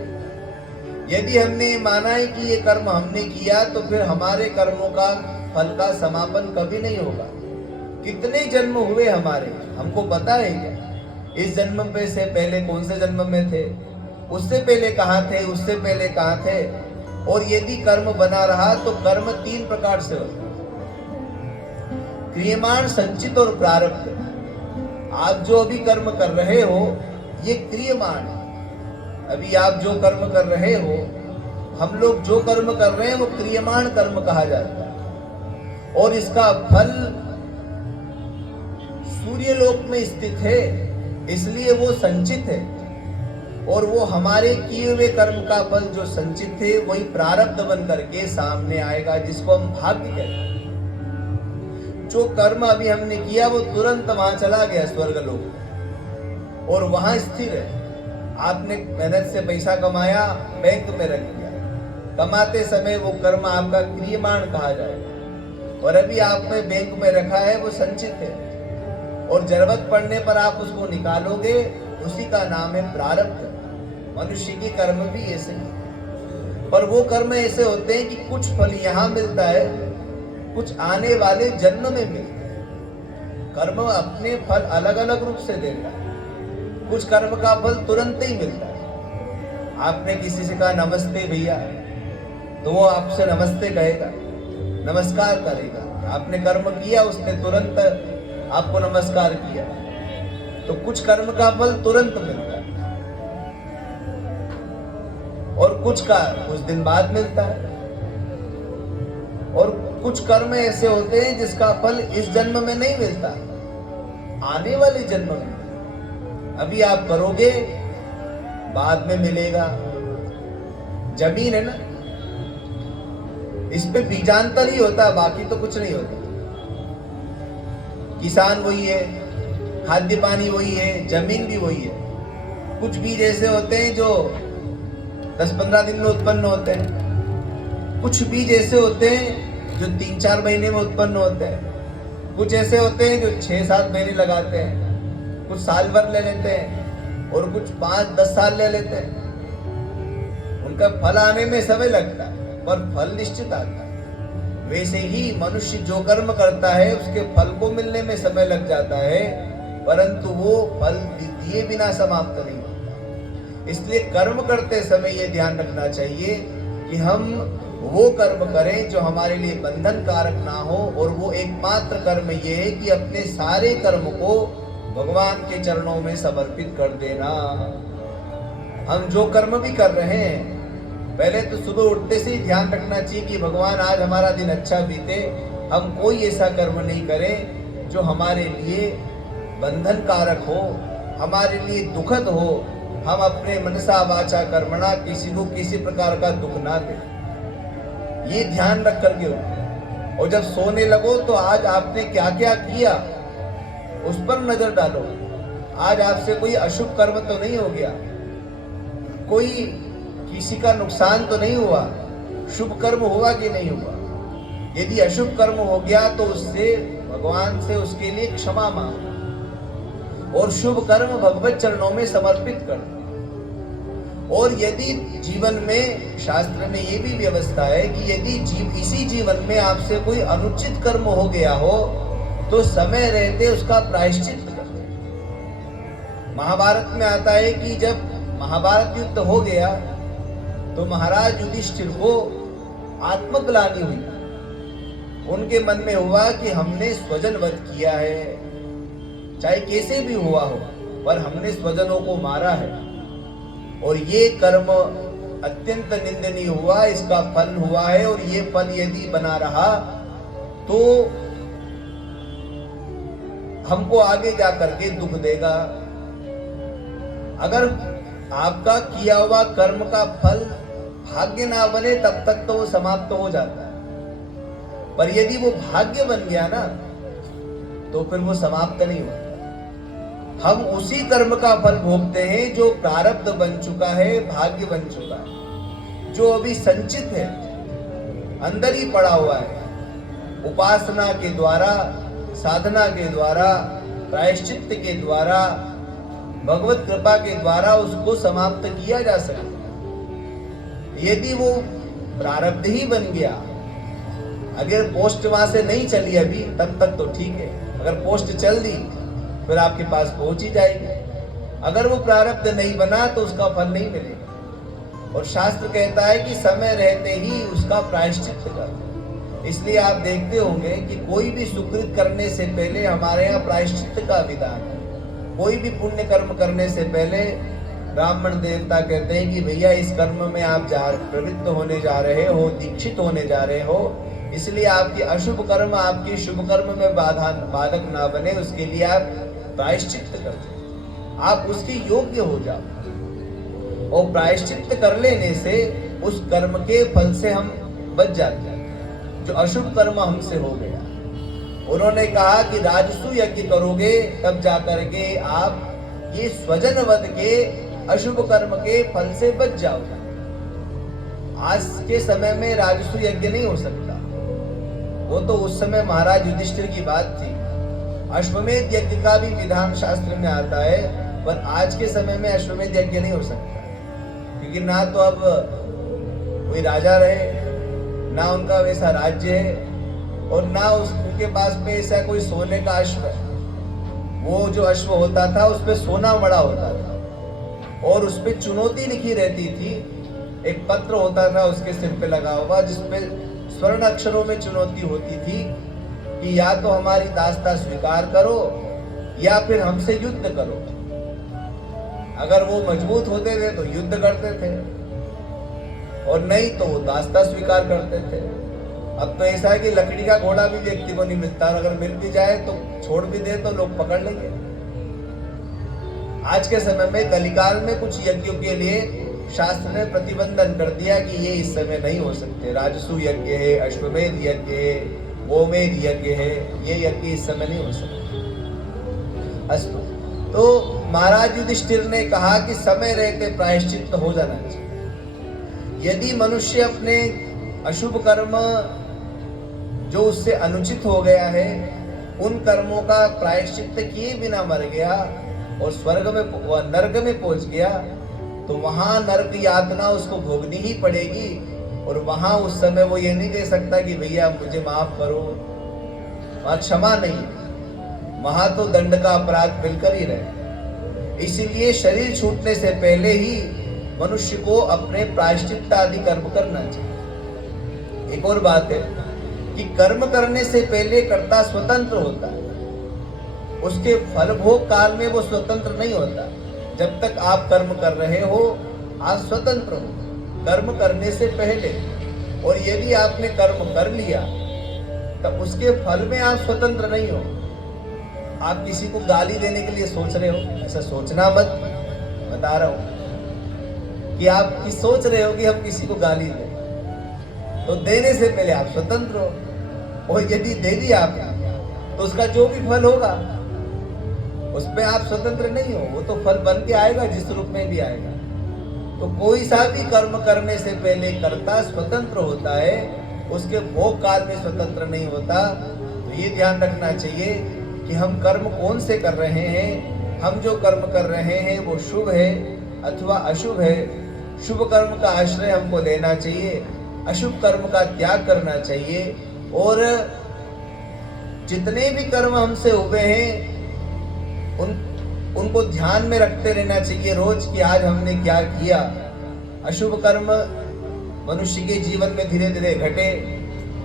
यदि हमने माना है कि ये कर्म हमने किया, तो फिर हमारे कर्मों का फल का समापन कभी नहीं होगा। कितने जन्म हुए हमारे, हमको पता है क्या? इस जन्म पे से पहले कौन से जन्म में थे, उससे पहले कहाँ थे, उससे पहले कहाँ थे। और यदि कर्म बना रहा तो कर्म 3 प्रकार से होता है, क्रियमाण, संचित और प्रारब्ध। आप जो अभी कर्म कर रहे हो ये क्रियमाण है। अभी आप जो कर्म कर रहे हो, हम लोग जो कर्म कर रहे हैं वो क्रियमाण कर्म कहा जाता है। और इसका फल सूर्यलोक में स्थित है, इसलिए वो संचित है। और वो हमारे किए हुए कर्म का फल जो संचित है वही प्रारब्ध बन करके सामने आएगा, जिसको हम भाग्य कहते हैं। जो कर्म अभी हमने किया वो तुरंत वहां चला गया स्वर्ग लोक और वहां स्थिर है। आपने मेहनत से पैसा कमाया, बैंक में रख दिया, कमाते समय वो कर्म आपका क्रियमाण कहा जाएगा। और अभी आपने बैंक में रखा है वो संचित है, और जरूरत पड़ने पर आप उसको निकालोगे, उसी का नाम है प्रारब्ध। मनुष्य की कर्म भी ऐसे ही, पर वो कर्म ऐसे होते हैं कि कुछ फल यहाँ मिलता है, कुछ आने वाले जन्म में मिलता है। कर्म अपने फल अलग अलग रूप से देता है। कुछ कर्म का फल तुरंत ही मिलता है। आपने किसी से कहा नमस्ते भैया, तो वो आपसे नमस्ते कहेगा, नमस्कार करेगा। आपने कर्म किया, उसने तुरंत आपको नमस्कार किया। तो कुछ कर्म का फल तुरंत मिलता है और कुछ का कुछ दिन बाद मिलता है। और कुछ कर्म ऐसे होते हैं जिसका फल इस जन्म में नहीं मिलता, आने वाले जन्म में। अभी आप करोगे, बाद में मिलेगा। जमीन है ना, इस पे बीजांतर ही होता है, बाकी तो कुछ नहीं होता। किसान वही है, खाद्य पानी वही है, जमीन भी वही है। कुछ बीज ऐसे होते हैं जो 10-15 दिन में उत्पन्न होते हैं, कुछ बीज ऐसे होते हैं जो 3-4 महीने में उत्पन्न होते हैं, कुछ ऐसे होते हैं जो 6-7 महीने लगाते हैं, कुछ साल भर ले लेते हैं और कुछ 5-10 साल ले लेते हैं। उनका फल आने में समय लगता है, पर फल निश्चित आता है। वैसे ही मनुष्य जो कर्म करता है उसके फल को मिलने में समय लग जाता है, परंतु वो फल दिए बिना समाप्त नहीं होता। इसलिए कर्म करते समय ये ध्यान रखना चाहिए कि हम वो कर्म करें जो हमारे लिए बंधन कारक ना हो। और वो एकमात्र कर्म ये है कि अपने सारे कर्म को भगवान के चरणों में समर्पित कर देना। हम जो कर्म भी कर रहे हैं, पहले तो सुबह उठते से ही ध्यान रखना चाहिए कि भगवान आज हमारा दिन अच्छा बीते। हम कोई ऐसा कर्म नहीं करें जो हमारे लिए बंधन कारक हो, हमारे लिए दुखद हो। हम अपने मनसा वाचा कर्मणा किसी को किसी प्रकार का दुख ना दे, ये ध्यान रख करके उठो। और जब सोने लगो तो आज आपने क्या क्या किया उस पर नजर डालो। आज आपसे कोई अशुभ कर्म तो नहीं हो गया, कोई किसी का नुकसान तो नहीं हुआ, शुभ कर्म हुआ कि नहीं हुआ। यदि अशुभ कर्म हो गया तो उससे भगवान से उसके लिए क्षमा मांगो और शुभ कर्म भगवत चरणों में समर्पित कर दो। और यदि जीवन में, शास्त्र में ये भी व्यवस्था है कि यदि इसी जीवन में आपसे कोई अनुचित कर्म हो गया हो तो समय रहते उसका प्रायश्चित कर दो। महाभारत में आता है कि जब महाभारत युद्ध हो गया तो महाराज युधिष्ठिर को आत्मग्लानि हुई। उनके मन में हुआ कि हमने स्वजन वध किया है, चाहे कैसे भी हुआ हो, पर हमने स्वजनों को मारा है और ये कर्म अत्यंत निंदनीय हुआ, इसका फल हुआ है। और ये फल यदि बना रहा तो हमको आगे जा करके दुख देगा। अगर आपका किया हुआ कर्म का फल भाग्य ना बने तब तक तो वो समाप्त हो जाता है, पर यदि वो भाग्य बन गया ना तो फिर वो समाप्त नहीं होता। हम उसी कर्म का फल भोगते हैं जो प्रारब्ध बन चुका है, भाग्य बन चुका है, जो अभी संचित है, अंदर ही पड़ा हुआ है। उपासना के द्वारा, साधना के द्वारा, प्रायश्चित के द्वारा, भगवत कृपा के द्वारा उसको समाप्त किया जा सकता है। यदि वो प्रारब्ध ही बन गया, अगर पोस्ट वहां से नहीं चली अभी तब तक तो ठीक है, अगर पोस्ट चल दी फिर आपके पास पहुंच ही जाएगी। अगर वो प्रारब्ध नहीं बना तो उसका फल नहीं मिलेगा। और शास्त्र कहता है कि समय रहते ही उसका प्रायश्चित कर। इसलिए आप देखते होंगे कि कोई भी सुकृत करने से पहले हमारे यहाँ प्रायश्चित का विधान है। कोई भी पुण्य कर्म करने से पहले ब्राह्मण देवता कहते हैं कि भैया इस कर्म में आप प्रवृत्त होने जा रहे हो, दीक्षित होने जा रहे हो, इसलिए आपकी अशुभ कर्म आपकी शुभ कर्म में बाधक ना बने, उसके लिए आप प्रायश्चित कर दो, आप उसके योग्य हो जाओ। और प्रायश्चित कर लेने से उस कर्म के फल से हम बच जाते हैं जो अशुभ कर्म हमसे हो गया। उन्होंने कहा कि राजसु यज्ञ करोगे तब जाकर के आप ये स्वजन वध के अशुभ कर्म के फल से बच जाओगे। आज के समय में राजसु यज्ञ नहीं हो सकता, वो तो उस समय महाराज युधिष्ठिर की बात थी। अश्वमेध यज्ञ का भी विधान शास्त्र में आता है, पर आज के समय में अश्वमेध यज्ञ नहीं हो सकता, क्योंकि ना तो अब कोई राजा रहे, ना उनका वैसा राज्य है, और ना उनके पास में ऐसा कोई सोने का अश्व है। वो जो अश्व होता था उस पे सोना मड़ा होता था और उस पे चुनौती लिखी रहती थी। एक पत्र होता था उसके सिर पे लगा हुआ, जिसपे स्वर्ण अक्षरों में चुनौती होती थी कि या तो हमारी दास्ता स्वीकार करो या फिर हमसे युद्ध करो। अगर वो मजबूत होते थे तो युद्ध करते थे और नहीं तो वो दास्ता स्वीकार करते थे। अब तो ऐसा है कि लकड़ी का घोड़ा भी व्यक्ति को नहीं मिलता, और अगर मिल भी जाए तो छोड़ भी दे तो लोग पकड़ लेंगे। आज के समय में कलिकाल में कुछ यज्ञों के लिए शास्त्र ने प्रतिबंधन कर दिया कि ये इस समय नहीं हो सकते। राजसु यज्ञ है, अश्वमेध यज्ञ है, गोमेध यज्ञ है, ये यज्ञ इस समय नहीं हो सकते। अस्तु, तो महाराज युधिष्ठिर ने कहा कि समय रहते प्रायश्चित हो जाना चाहिए। यदि मनुष्य अपने अशुभ कर्म जो उससे अनुचित हो गया है उन कर्मों का प्रायश्चित किए बिना मर गया और स्वर्ग में नरक में पहुंच गया, तो वहां नरक यातना उसको भोगनी ही पड़ेगी। और वहां उस समय वो ये नहीं कह सकता कि भैया मुझे माफ करो, वहां क्षमा नहीं, वहां तो दंड का अपराध मिलकर ही रहे। इसीलिए शरीर छूटने से पहले ही मनुष्य को अपने प्रायश्चित आदि कर्म करना चाहिए। एक और बात है कि कर्म करने से पहले कर्ता स्वतंत्र होता है, उसके फल भोग काल में वो स्वतंत्र नहीं होता। जब तक आप कर्म कर रहे हो आप स्वतंत्र हो कर्म करने से पहले, और यदि आपने कर्म कर लिया तब उसके फल में आप स्वतंत्र नहीं हो। आप किसी को गाली देने के लिए सोच रहे हो, ऐसा सोचना मत, बता रहा हूं कि आप सोच रहे हो कि हम किसी को गाली दें, तो देने से पहले आप स्वतंत्र हो, और यदि दे दिया आपने तो उसका जो भी फल होगा उसमें आप स्वतंत्र नहीं हो, वो तो फल बन के आएगा जिस रूप में भी आएगा। तो कोई सा भी कर्म करने से पहले कर्ता स्वतंत्र होता है, उसके भोग काल में स्वतंत्र नहीं होता। तो ये ध्यान रखना चाहिए कि हम कर्म कौन से कर रहे हैं, हम जो कर्म कर रहे हैं वो शुभ है अथवा अशुभ है। शुभ कर्म का आश्रय हमको लेना चाहिए, अशुभ कर्म का त्याग करना चाहिए। और जितने भी कर्म हमसे हुए हैं उनको ध्यान में रखते रहना चाहिए रोज कि आज हमने क्या किया। अशुभ कर्म मनुष्य के जीवन में धीरे धीरे घटे,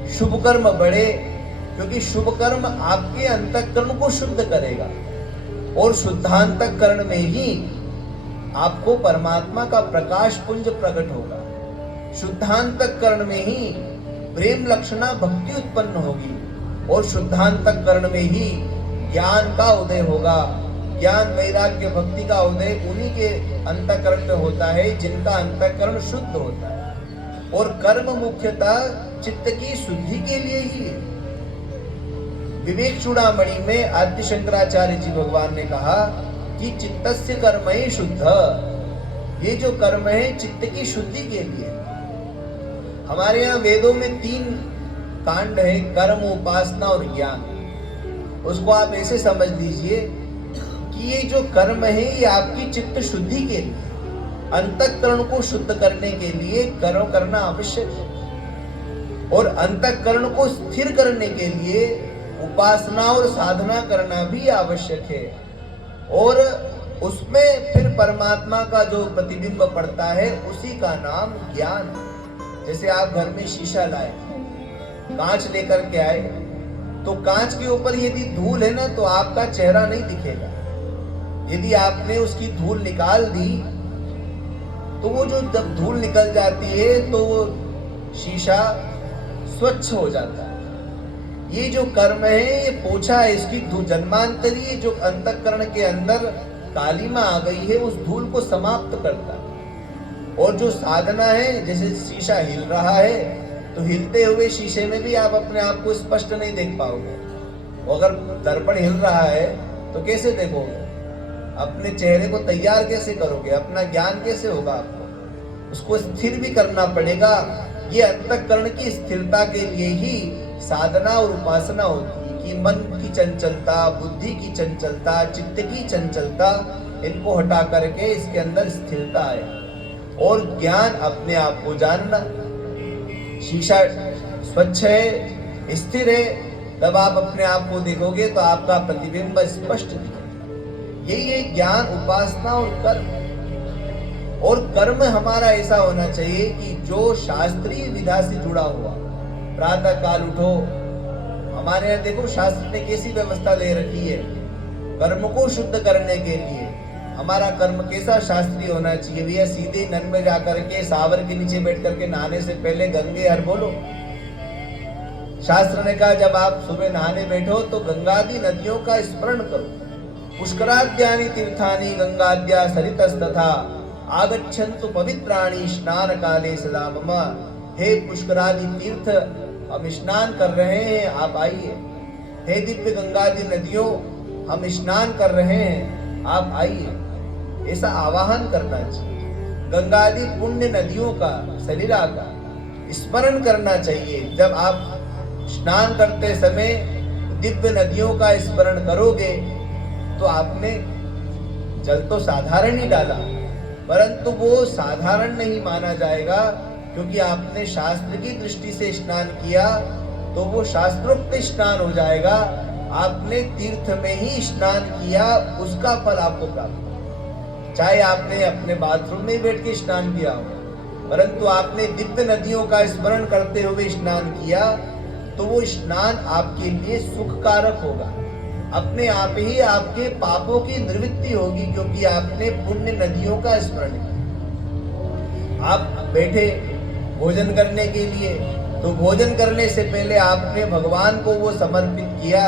शुभ कर्म बढ़े, क्योंकि शुभ कर्म आपके अंतःकरण को शुद्ध करेगा और शुद्धांतःकरण में ही आपको परमात्मा का प्रकाश पुंज प्रकट होगा। शुद्धांतःकरण में ही प्रेम लक्षणा भक्ति उत्पन्न होगी और शुद्धांतःकरण में ही ज्ञान का उदय होगा। ज्ञान वैराग्य भक्ति का उदय उन्हीं के अंतःकरण में होता है जिनका अंतःकरण शुद्ध होता है। और कर्म मुख्यतः चित्त की शुद्धि के लिए ही है। विवेक चूड़ामणि में आदि शंकराचार्य जी भगवान ने कहा कि चित्तस्य कर्म ही शुद्ध, ये जो कर्म है चित्त की शुद्धि के लिए। हमारे यहाँ वेदों में 3 कांड है, कर्म, उपासना और ज्ञान। उसको आप ऐसे समझ लीजिए कि ये जो कर्म है ये आपकी चित्त शुद्धि के लिए, अंतःकरण को शुद्ध करने के लिए कर्म करना आवश्यक है। और अंतःकरण को स्थिर करने के लिए उपासना और साधना करना भी आवश्यक है। और उसमें फिर परमात्मा का जो प्रतिबिंब पड़ता है उसी का नाम ज्ञान। जैसे आप घर में शीशा लाए, कांच लेकर के आए, तो कांच के ऊपर यदि धूल है ना तो आपका चेहरा नहीं दिखेगा। यदि आपने उसकी धूल निकाल दी तो वो जो जब धूल निकल जाती है तो वो शीशा स्वच्छ हो जाता है। ये जो कर्म है ये पोछा है, इसकी जन्मांतरी जो अंतःकरण के अंदर कालीमा आ गई है उस धूल को समाप्त करता है। और जो साधना है, जैसे शीशा हिल रहा है तो हिलते हुए शीशे में भी आप अपने आप को स्पष्ट नहीं देख पाओगे। अगर दर्पण हिल रहा है तो कैसे देखोगे? अपने चेहरे को तैयार कैसे करोगे? अपना ज्ञान कैसे होगा? आपको उसको स्थिर भी करना पड़ेगा। ये अंतःकरण की स्थिरता के लिए ही साधना और उपासना होती है कि मन की चंचलता, बुद्धि की चंचलता, चित्त की चंचलता, इनको हटा करके इसके अंदर स्थिरता आए। और ज्ञान अपने आप को जानना। शीशा स्वच्छ है, स्थिर है, तब आप अपने आप को देखोगे तो आपका प्रतिबिंब स्पष्ट दिखेगा। यही है ज्ञान, उपासना और कर्म। और कर्म हमारा ऐसा होना चाहिए कि जो शास्त्रीय विधा से जुड़ा हुआ। प्रातः काल उठो, हमारे यहाँ देखो शास्त्र ने कैसी व्यवस्था ले रखी है कर्म को शुद्ध करने के लिए। हमारा कर्म कैसा शास्त्रीय होना चाहिए भैया? सीधे नन में जाकर के सावर के नीचे बैठ करके नहाने से पहले गंगे हर बोलो। शास्त्र ने कहा जब आप सुबह नहाने बैठो तो गंगादि नदियों का स्मरण करो। पुष्कराद्यानि तीर्थानि गंगाद्या सरितस्तथा आगच्छन्तु पवित्राणि स्नान काले सदा मम। हे पुष्करादि तीर्थ, हम स्नान कर रहे हैं, आप आइए। हे दिव्य गंगादि नदियों, हम स्नान कर रहे हैं, आप आइए। ऐसा आवाहन करना चाहिए। गंगादि पुण्य नदियों का, सलीला का स्मरण करना चाहिए। जब आप स्नान करते समय दिव्य नदियों का स्मरण करोगे तो आपने जल तो साधारण ही डाला, परंतु वो साधारण नहीं माना जाएगा, क्योंकि आपने शास्त्र की दृष्टि से स्नान किया तो वो शास्त्रोक्त स्नान हो जाएगा। आपने तीर्थ में ही स्नान किया, उसका फल आपको प्राप्त हो। चाहे आपने अपने बाथरूम में बैठ के स्नान किया हो, परंतु आपने दिव्य नदियों का स्मरण करते हुए स्नान किया तो वो स्नान आपके लिए सुखकारक होगा। अपने आप ही आपके पापों की निवृत्ति होगी, क्योंकि आपने पुण्य नदियों का स्मरण किया। आप बैठे भोजन करने के लिए, तो भोजन करने से पहले आपने भगवान को वो समर्पित किया।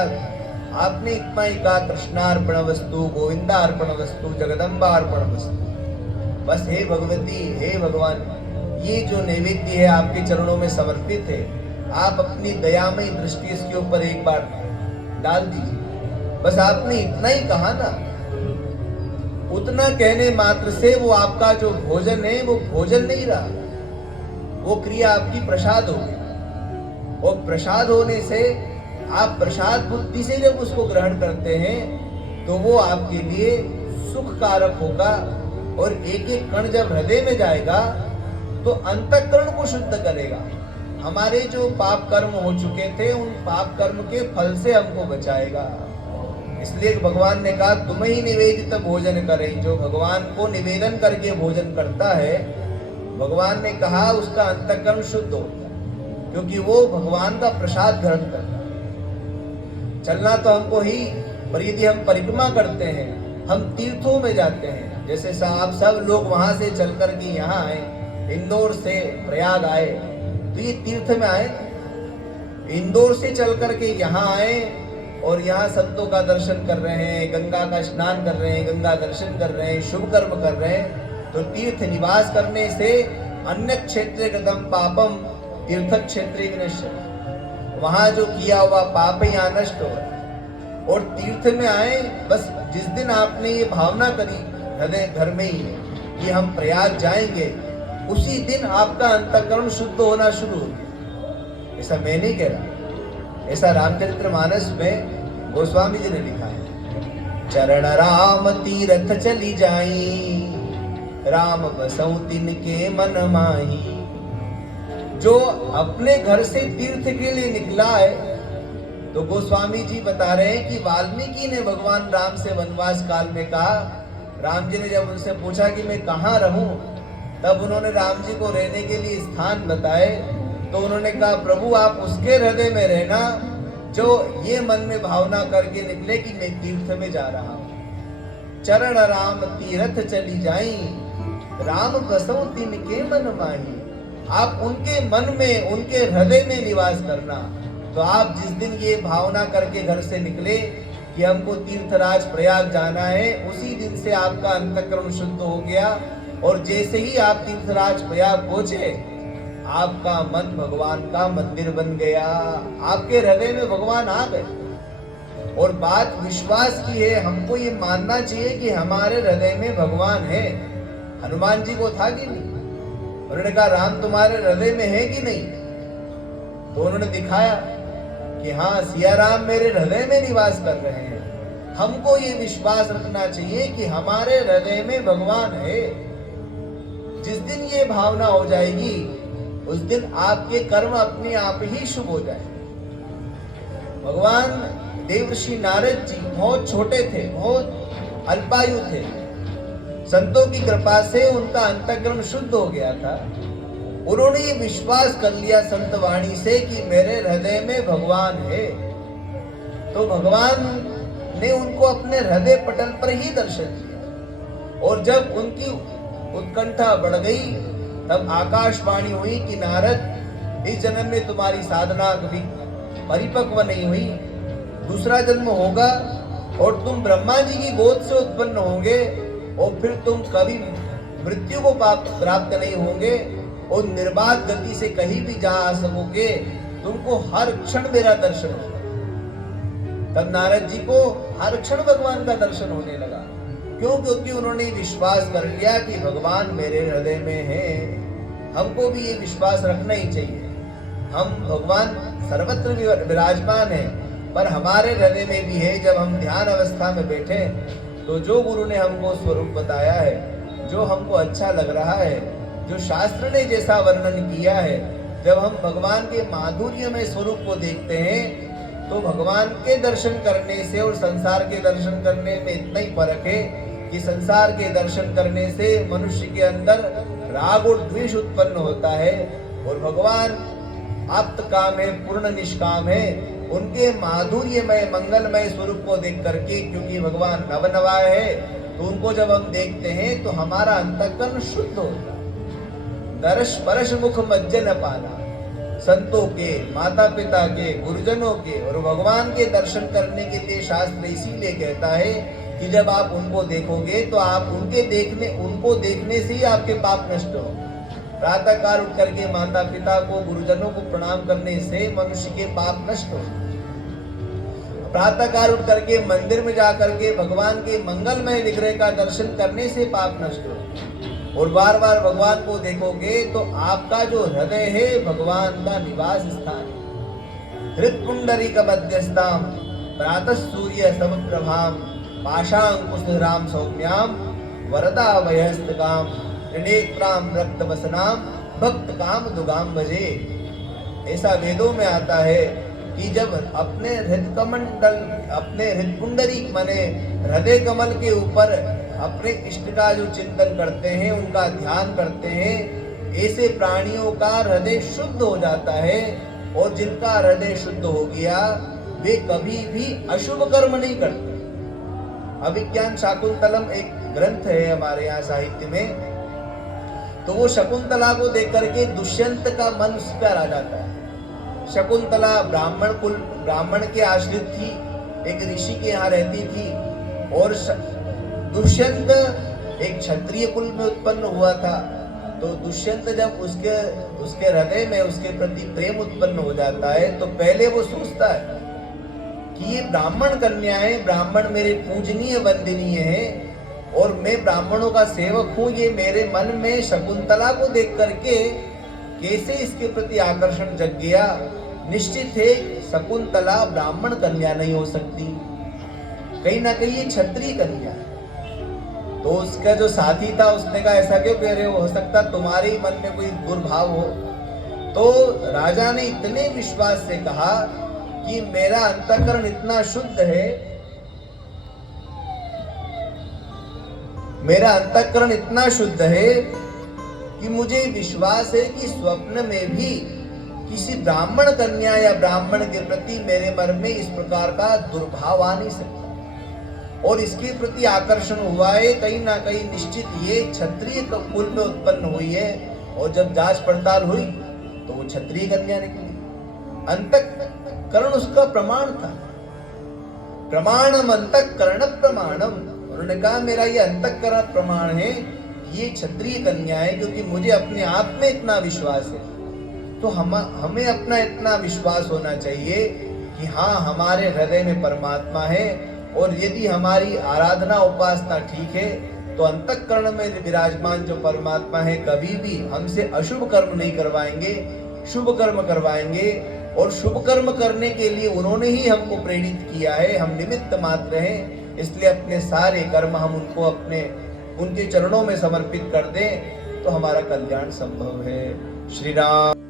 आपने इतना ही कहा कृष्णार्पण वस्तु, गोविंदार्पण वस्तु, जगदम्बार्पण वस्तु। बस हे भगवती, हे भगवान, ये जो नैवेद्य है आपके चरणों में समर्पित है, आप अपनी दयामयी दृष्टि इसके ऊपर एक बार डाल दीजिए। बस आपने इतना ही कहा ना, उतना कहने मात्र से वो आपका जो भोजन है वो भोजन नहीं रहा, वो क्रिया आपकी प्रसाद हो गई। और प्रसाद होने से आप प्रसाद बुद्धि से जब उसको ग्रहण करते हैं तो वो आपके लिए सुख कारक होगा। और एक एक कण जब हृदय में जाएगा तो अंतःकरण को शुद्ध करेगा। हमारे जो पाप कर्म हो चुके थे उन पाप कर्म के फल से हमको बचाएगा। इसलिए भगवान ने कहा तुम ही निवेदित भोजन करे। जो भगवान को निवेदन करके भोजन करता है, भगवान ने कहा उसका अंतःकरण शुद्ध होता है, क्योंकि वो भगवान का प्रसाद ग्रहण करता है। चलना तो हमको ही, पर यदि हम परिक्रमा करते हैं, हम तीर्थों में जाते हैं, जैसे आप सब लोग वहां से चल करके यहाँ आए, इंदौर से प्रयाग आए, तो ये तीर्थ में आए। इंदौर से चल करके यहाँ आए और यहाँ संतों का दर्शन कर रहे हैं, गंगा का स्नान कर रहे हैं, गंगा दर्शन कर रहे हैं, शुभ कर्म कर रहे हैं। तो तीर्थ निवास करने से अन्य क्षेत्रे कृतम पापम तीर्थ क्षेत्रे विनश्यति। वहां जो किया हुआ पाप यहाँ नष्ट हो। और तीर्थ में आए, बस जिस दिन आपने ये भावना करी हृदय घर में ही कि हम प्रयाग जाएंगे, उसी दिन आपका अंतःकरण शुद्ध होना शुरू हो गया। ऐसा मैं नहीं कह रहा, ऐसा रामचरितमानस में गोस्वामी जी ने लिखा है। चरण राम तीरथ चली जाई, राम बसौ तिनके मन माही। जो अपने घर से तीर्थ के लिए निकला है, तो गोस्वामी जी बता रहे हैं कि वाल्मीकि ने भगवान राम से वनवास काल में कहा राम जी ने जब उनसे पूछा कि मैं कहाँ रहूं, तब उन्होंने राम जी को रहने के लिए स्थान बताए। तो उन्होंने कहा, प्रभु आप उसके हृदय में रहना जो ये मन में भावना करके निकले कि मैं तीर्थ में जा रहा हूं। चरण राम तीर्थ चली जाई, राम बसो तिनके मन माही। आप उनके मन में, उनके हृदय में निवास करना। तो आप जिस दिन ये भावना करके घर से निकले कि हमको तीर्थराज प्रयाग जाना है, उसी दिन से आपका अंतःकरण शुद्ध हो गया। और जैसे ही आप तीर्थराज प्रयाग पहुंचे, आपका मन भगवान का मंदिर बन गया। आपके हृदय में भगवान आ गए। और बात विश्वास की है, हमको ये मानना चाहिए कि हमारे हृदय में भगवान है। हनुमान जी को था कि नहीं? उन्होंने कहा, राम तुम्हारे हृदय में है कि नहीं? तो उन्होंने दिखाया कि हाँ, सिया राम मेरे हृदय में निवास कर रहे हैं। हमको ये विश्वास रखना चाहिए कि हमारे हृदय में भगवान है। जिस दिन ये भावना हो जाएगी, उस दिन आपके कर्म अपने आप ही शुभ हो जाएंगे। भगवान देवर्षि नारद जी बहुत छोटे थे, बहुत अल्पायु थे। संतों की कृपा से उनका अंतःकरण शुद्ध हो गया था। उन्होंने ये विश्वास कर लिया संत वाणी से कि मेरे हृदय में भगवान है। तो भगवान ने उनको अपने हृदय पटल पर ही दर्शन दिया। और जब उनकी उत्कंठा बढ़ गई, तब आकाशवाणी हुई कि नारद, इस जन्म में तुम्हारी साधना कभी परिपक्व नहीं हुई, दूसरा जन्म होगा और तुम ब्रह्मा जी की गोद से उत्पन्न होंगे और फिर तुम कभी मृत्यु को प्राप्त नहीं होंगे और निर्बाध गति से कहीं भी जा आ सकोगे। तुमको हर क्षण मेरा दर्शन होगा। तब नारद जी को हर क्षण भगवान का दर्शन होने लगा। क्यों? क्योंकि उन्होंने विश्वास कर लिया कि भगवान मेरे हृदय में है। हमको भी ये विश्वास रखना ही चाहिए। हम भगवान सर्वत्र विराजमान है, पर हमारे हृदय में भी है। जब हम ध्यान अवस्था में बैठे तो जो गुरु ने हमको स्वरूप बताया है, जो हमको अच्छा लग रहा है, जो शास्त्र ने जैसा वर्णन किया है, जब हम भगवान के माधुर्य में स्वरूप को देखते हैं, तो भगवान के दर्शन करने से और संसार के दर्शन करने में इतना ही फर्क है कि संसार के दर्शन करने से मनुष्य के अंदर राग और द्वेष उत्पन्न होता है, और भगवान आप्त काम है, पूर्ण निष्काम है। उनके माधुर्यमय मंगलमय स्वरूप को देख करके, क्योंकि भगवान नवनवाय है, तो उनको जब हम देखते हैं तो हमारा अंतःकरण शुद्ध होता है। दर्श परश मुख मज्जन पाना, संतों के, माता पिता के, गुरुजनों के और भगवान के दर्शन करने के लिए शास्त्र इसीलिए कहता है कि जब आप उनको देखोगे तो आप उनको देखने से ही आपके पाप नष्ट हो। प्रातः काल उठ करके माता पिता को, गुरुजनों को प्रणाम करने से मनुष्य के पाप नष्ट हो। प्रातः काल उठ करके मंदिर में जाकर के भगवान के मंगलमय विग्रह का दर्शन करने से पाप नष्ट हो। और बार बार भगवान को देखोगे तो आपका जो हृदय है भगवान का निवास स्थान है। हृत्पुंडरीक मध्यस्थाम प्रातः सूर्य समप्रभाम पाशांकुशधराम सौम्याम वरदा वयस्तकाम त्रिनेत्राम रक्तवसनाम भक्त काम दुगाम भजे। ऐसा वेदों में आता है कि जब अपने हृदकुंडली माने हृदय कमल के ऊपर अपने इष्ट का जो चिंतन करते हैं, उनका ध्यान करते हैं, ऐसे प्राणियों का हृदय शुद्ध हो जाता है। और जिनका हृदय शुद्ध हो गया वे कभी भी अशुभ कर्म नहीं करते। अभिज्ञान शाकुंतलम एक ग्रंथ है हमारे यहाँ साहित्य में, तो वो शकुंतला को देख करके दुष्यंत का मन उस पर आ जाता है। शकुंतला ब्राह्मण के आश्रित थी, एक ऋषि के यहाँ रहती थी, और दुष्यंत एक क्षत्रिय कुल में उत्पन्न हुआ था। तो दुष्यंत जब उसके हृदय में उसके प्रति प्रेम उत्पन्न हो जाता है, तो पहले वो सोचता है कि ये ब्राह्मण कन्या है, ब्राह्मण मेरे पूजनीय वंदनीय है और मैं ब्राह्मणों का सेवक हूँ। ये मेरे मन में शकुंतला को देख करके कैसे इसके प्रति आकर्षण जग गया। निश्चित है शकुंतला ब्राह्मण कन्या नहीं हो सकती, कहीं ना कहीं ये क्षत्रिय कन्या है। तो उसका जो साथी था उसने कहा, ऐसा क्यों कह रहे हो सकता तुम्हारे ही मन में कोई दुर्भाव हो। तो राजा ने इतने विश्वास से कहा कि मेरा अंतःकरण इतना शुद्ध है मेरा अंतःकरण इतना शुद्ध है कि मुझे विश्वास है कि स्वप्न में भी किसी ब्राह्मण कन्या या ब्राह्मण के प्रति मेरे मन में इस प्रकार का दुर्भाव आ नहीं सकता, और इसके प्रति आकर्षण हुआ है कहीं ना कहीं निश्चित ये क्षत्रिय कुल में उत्पन्न हुई है। और जब जांच पड़ताल हुई तो वो क्षत्रिय कन्या निकली। अंतःकरण उसका प्रमाण था। प्रमाणम अंतःकरण प्रमाणम, उन्होंने कहा मेरा ये अंतःकरण प्रमाण है, ये क्षत्रिय कन्या है, क्योंकि मुझे अपने आप में इतना विश्वास है। तो हमें अपना इतना विश्वास होना चाहिए कि हाँ, हमारे हृदय में परमात्मा है, और यदि हमारी आराधना उपासना ठीक है तो अंतःकरण में विराजमान जो परमात्मा है कभी भी हमसे अशुभ कर्म नहीं करवाएंगे, शुभ कर्म करवाएंगे। और शुभ कर्म करने के लिए उन्होंने ही हमको प्रेरित किया है, हम निमित्त मात्र हैं। इसलिए अपने सारे कर्म हम उनके चरणों में समर्पित कर दें तो हमारा कल्याण संभव है। श्री राम।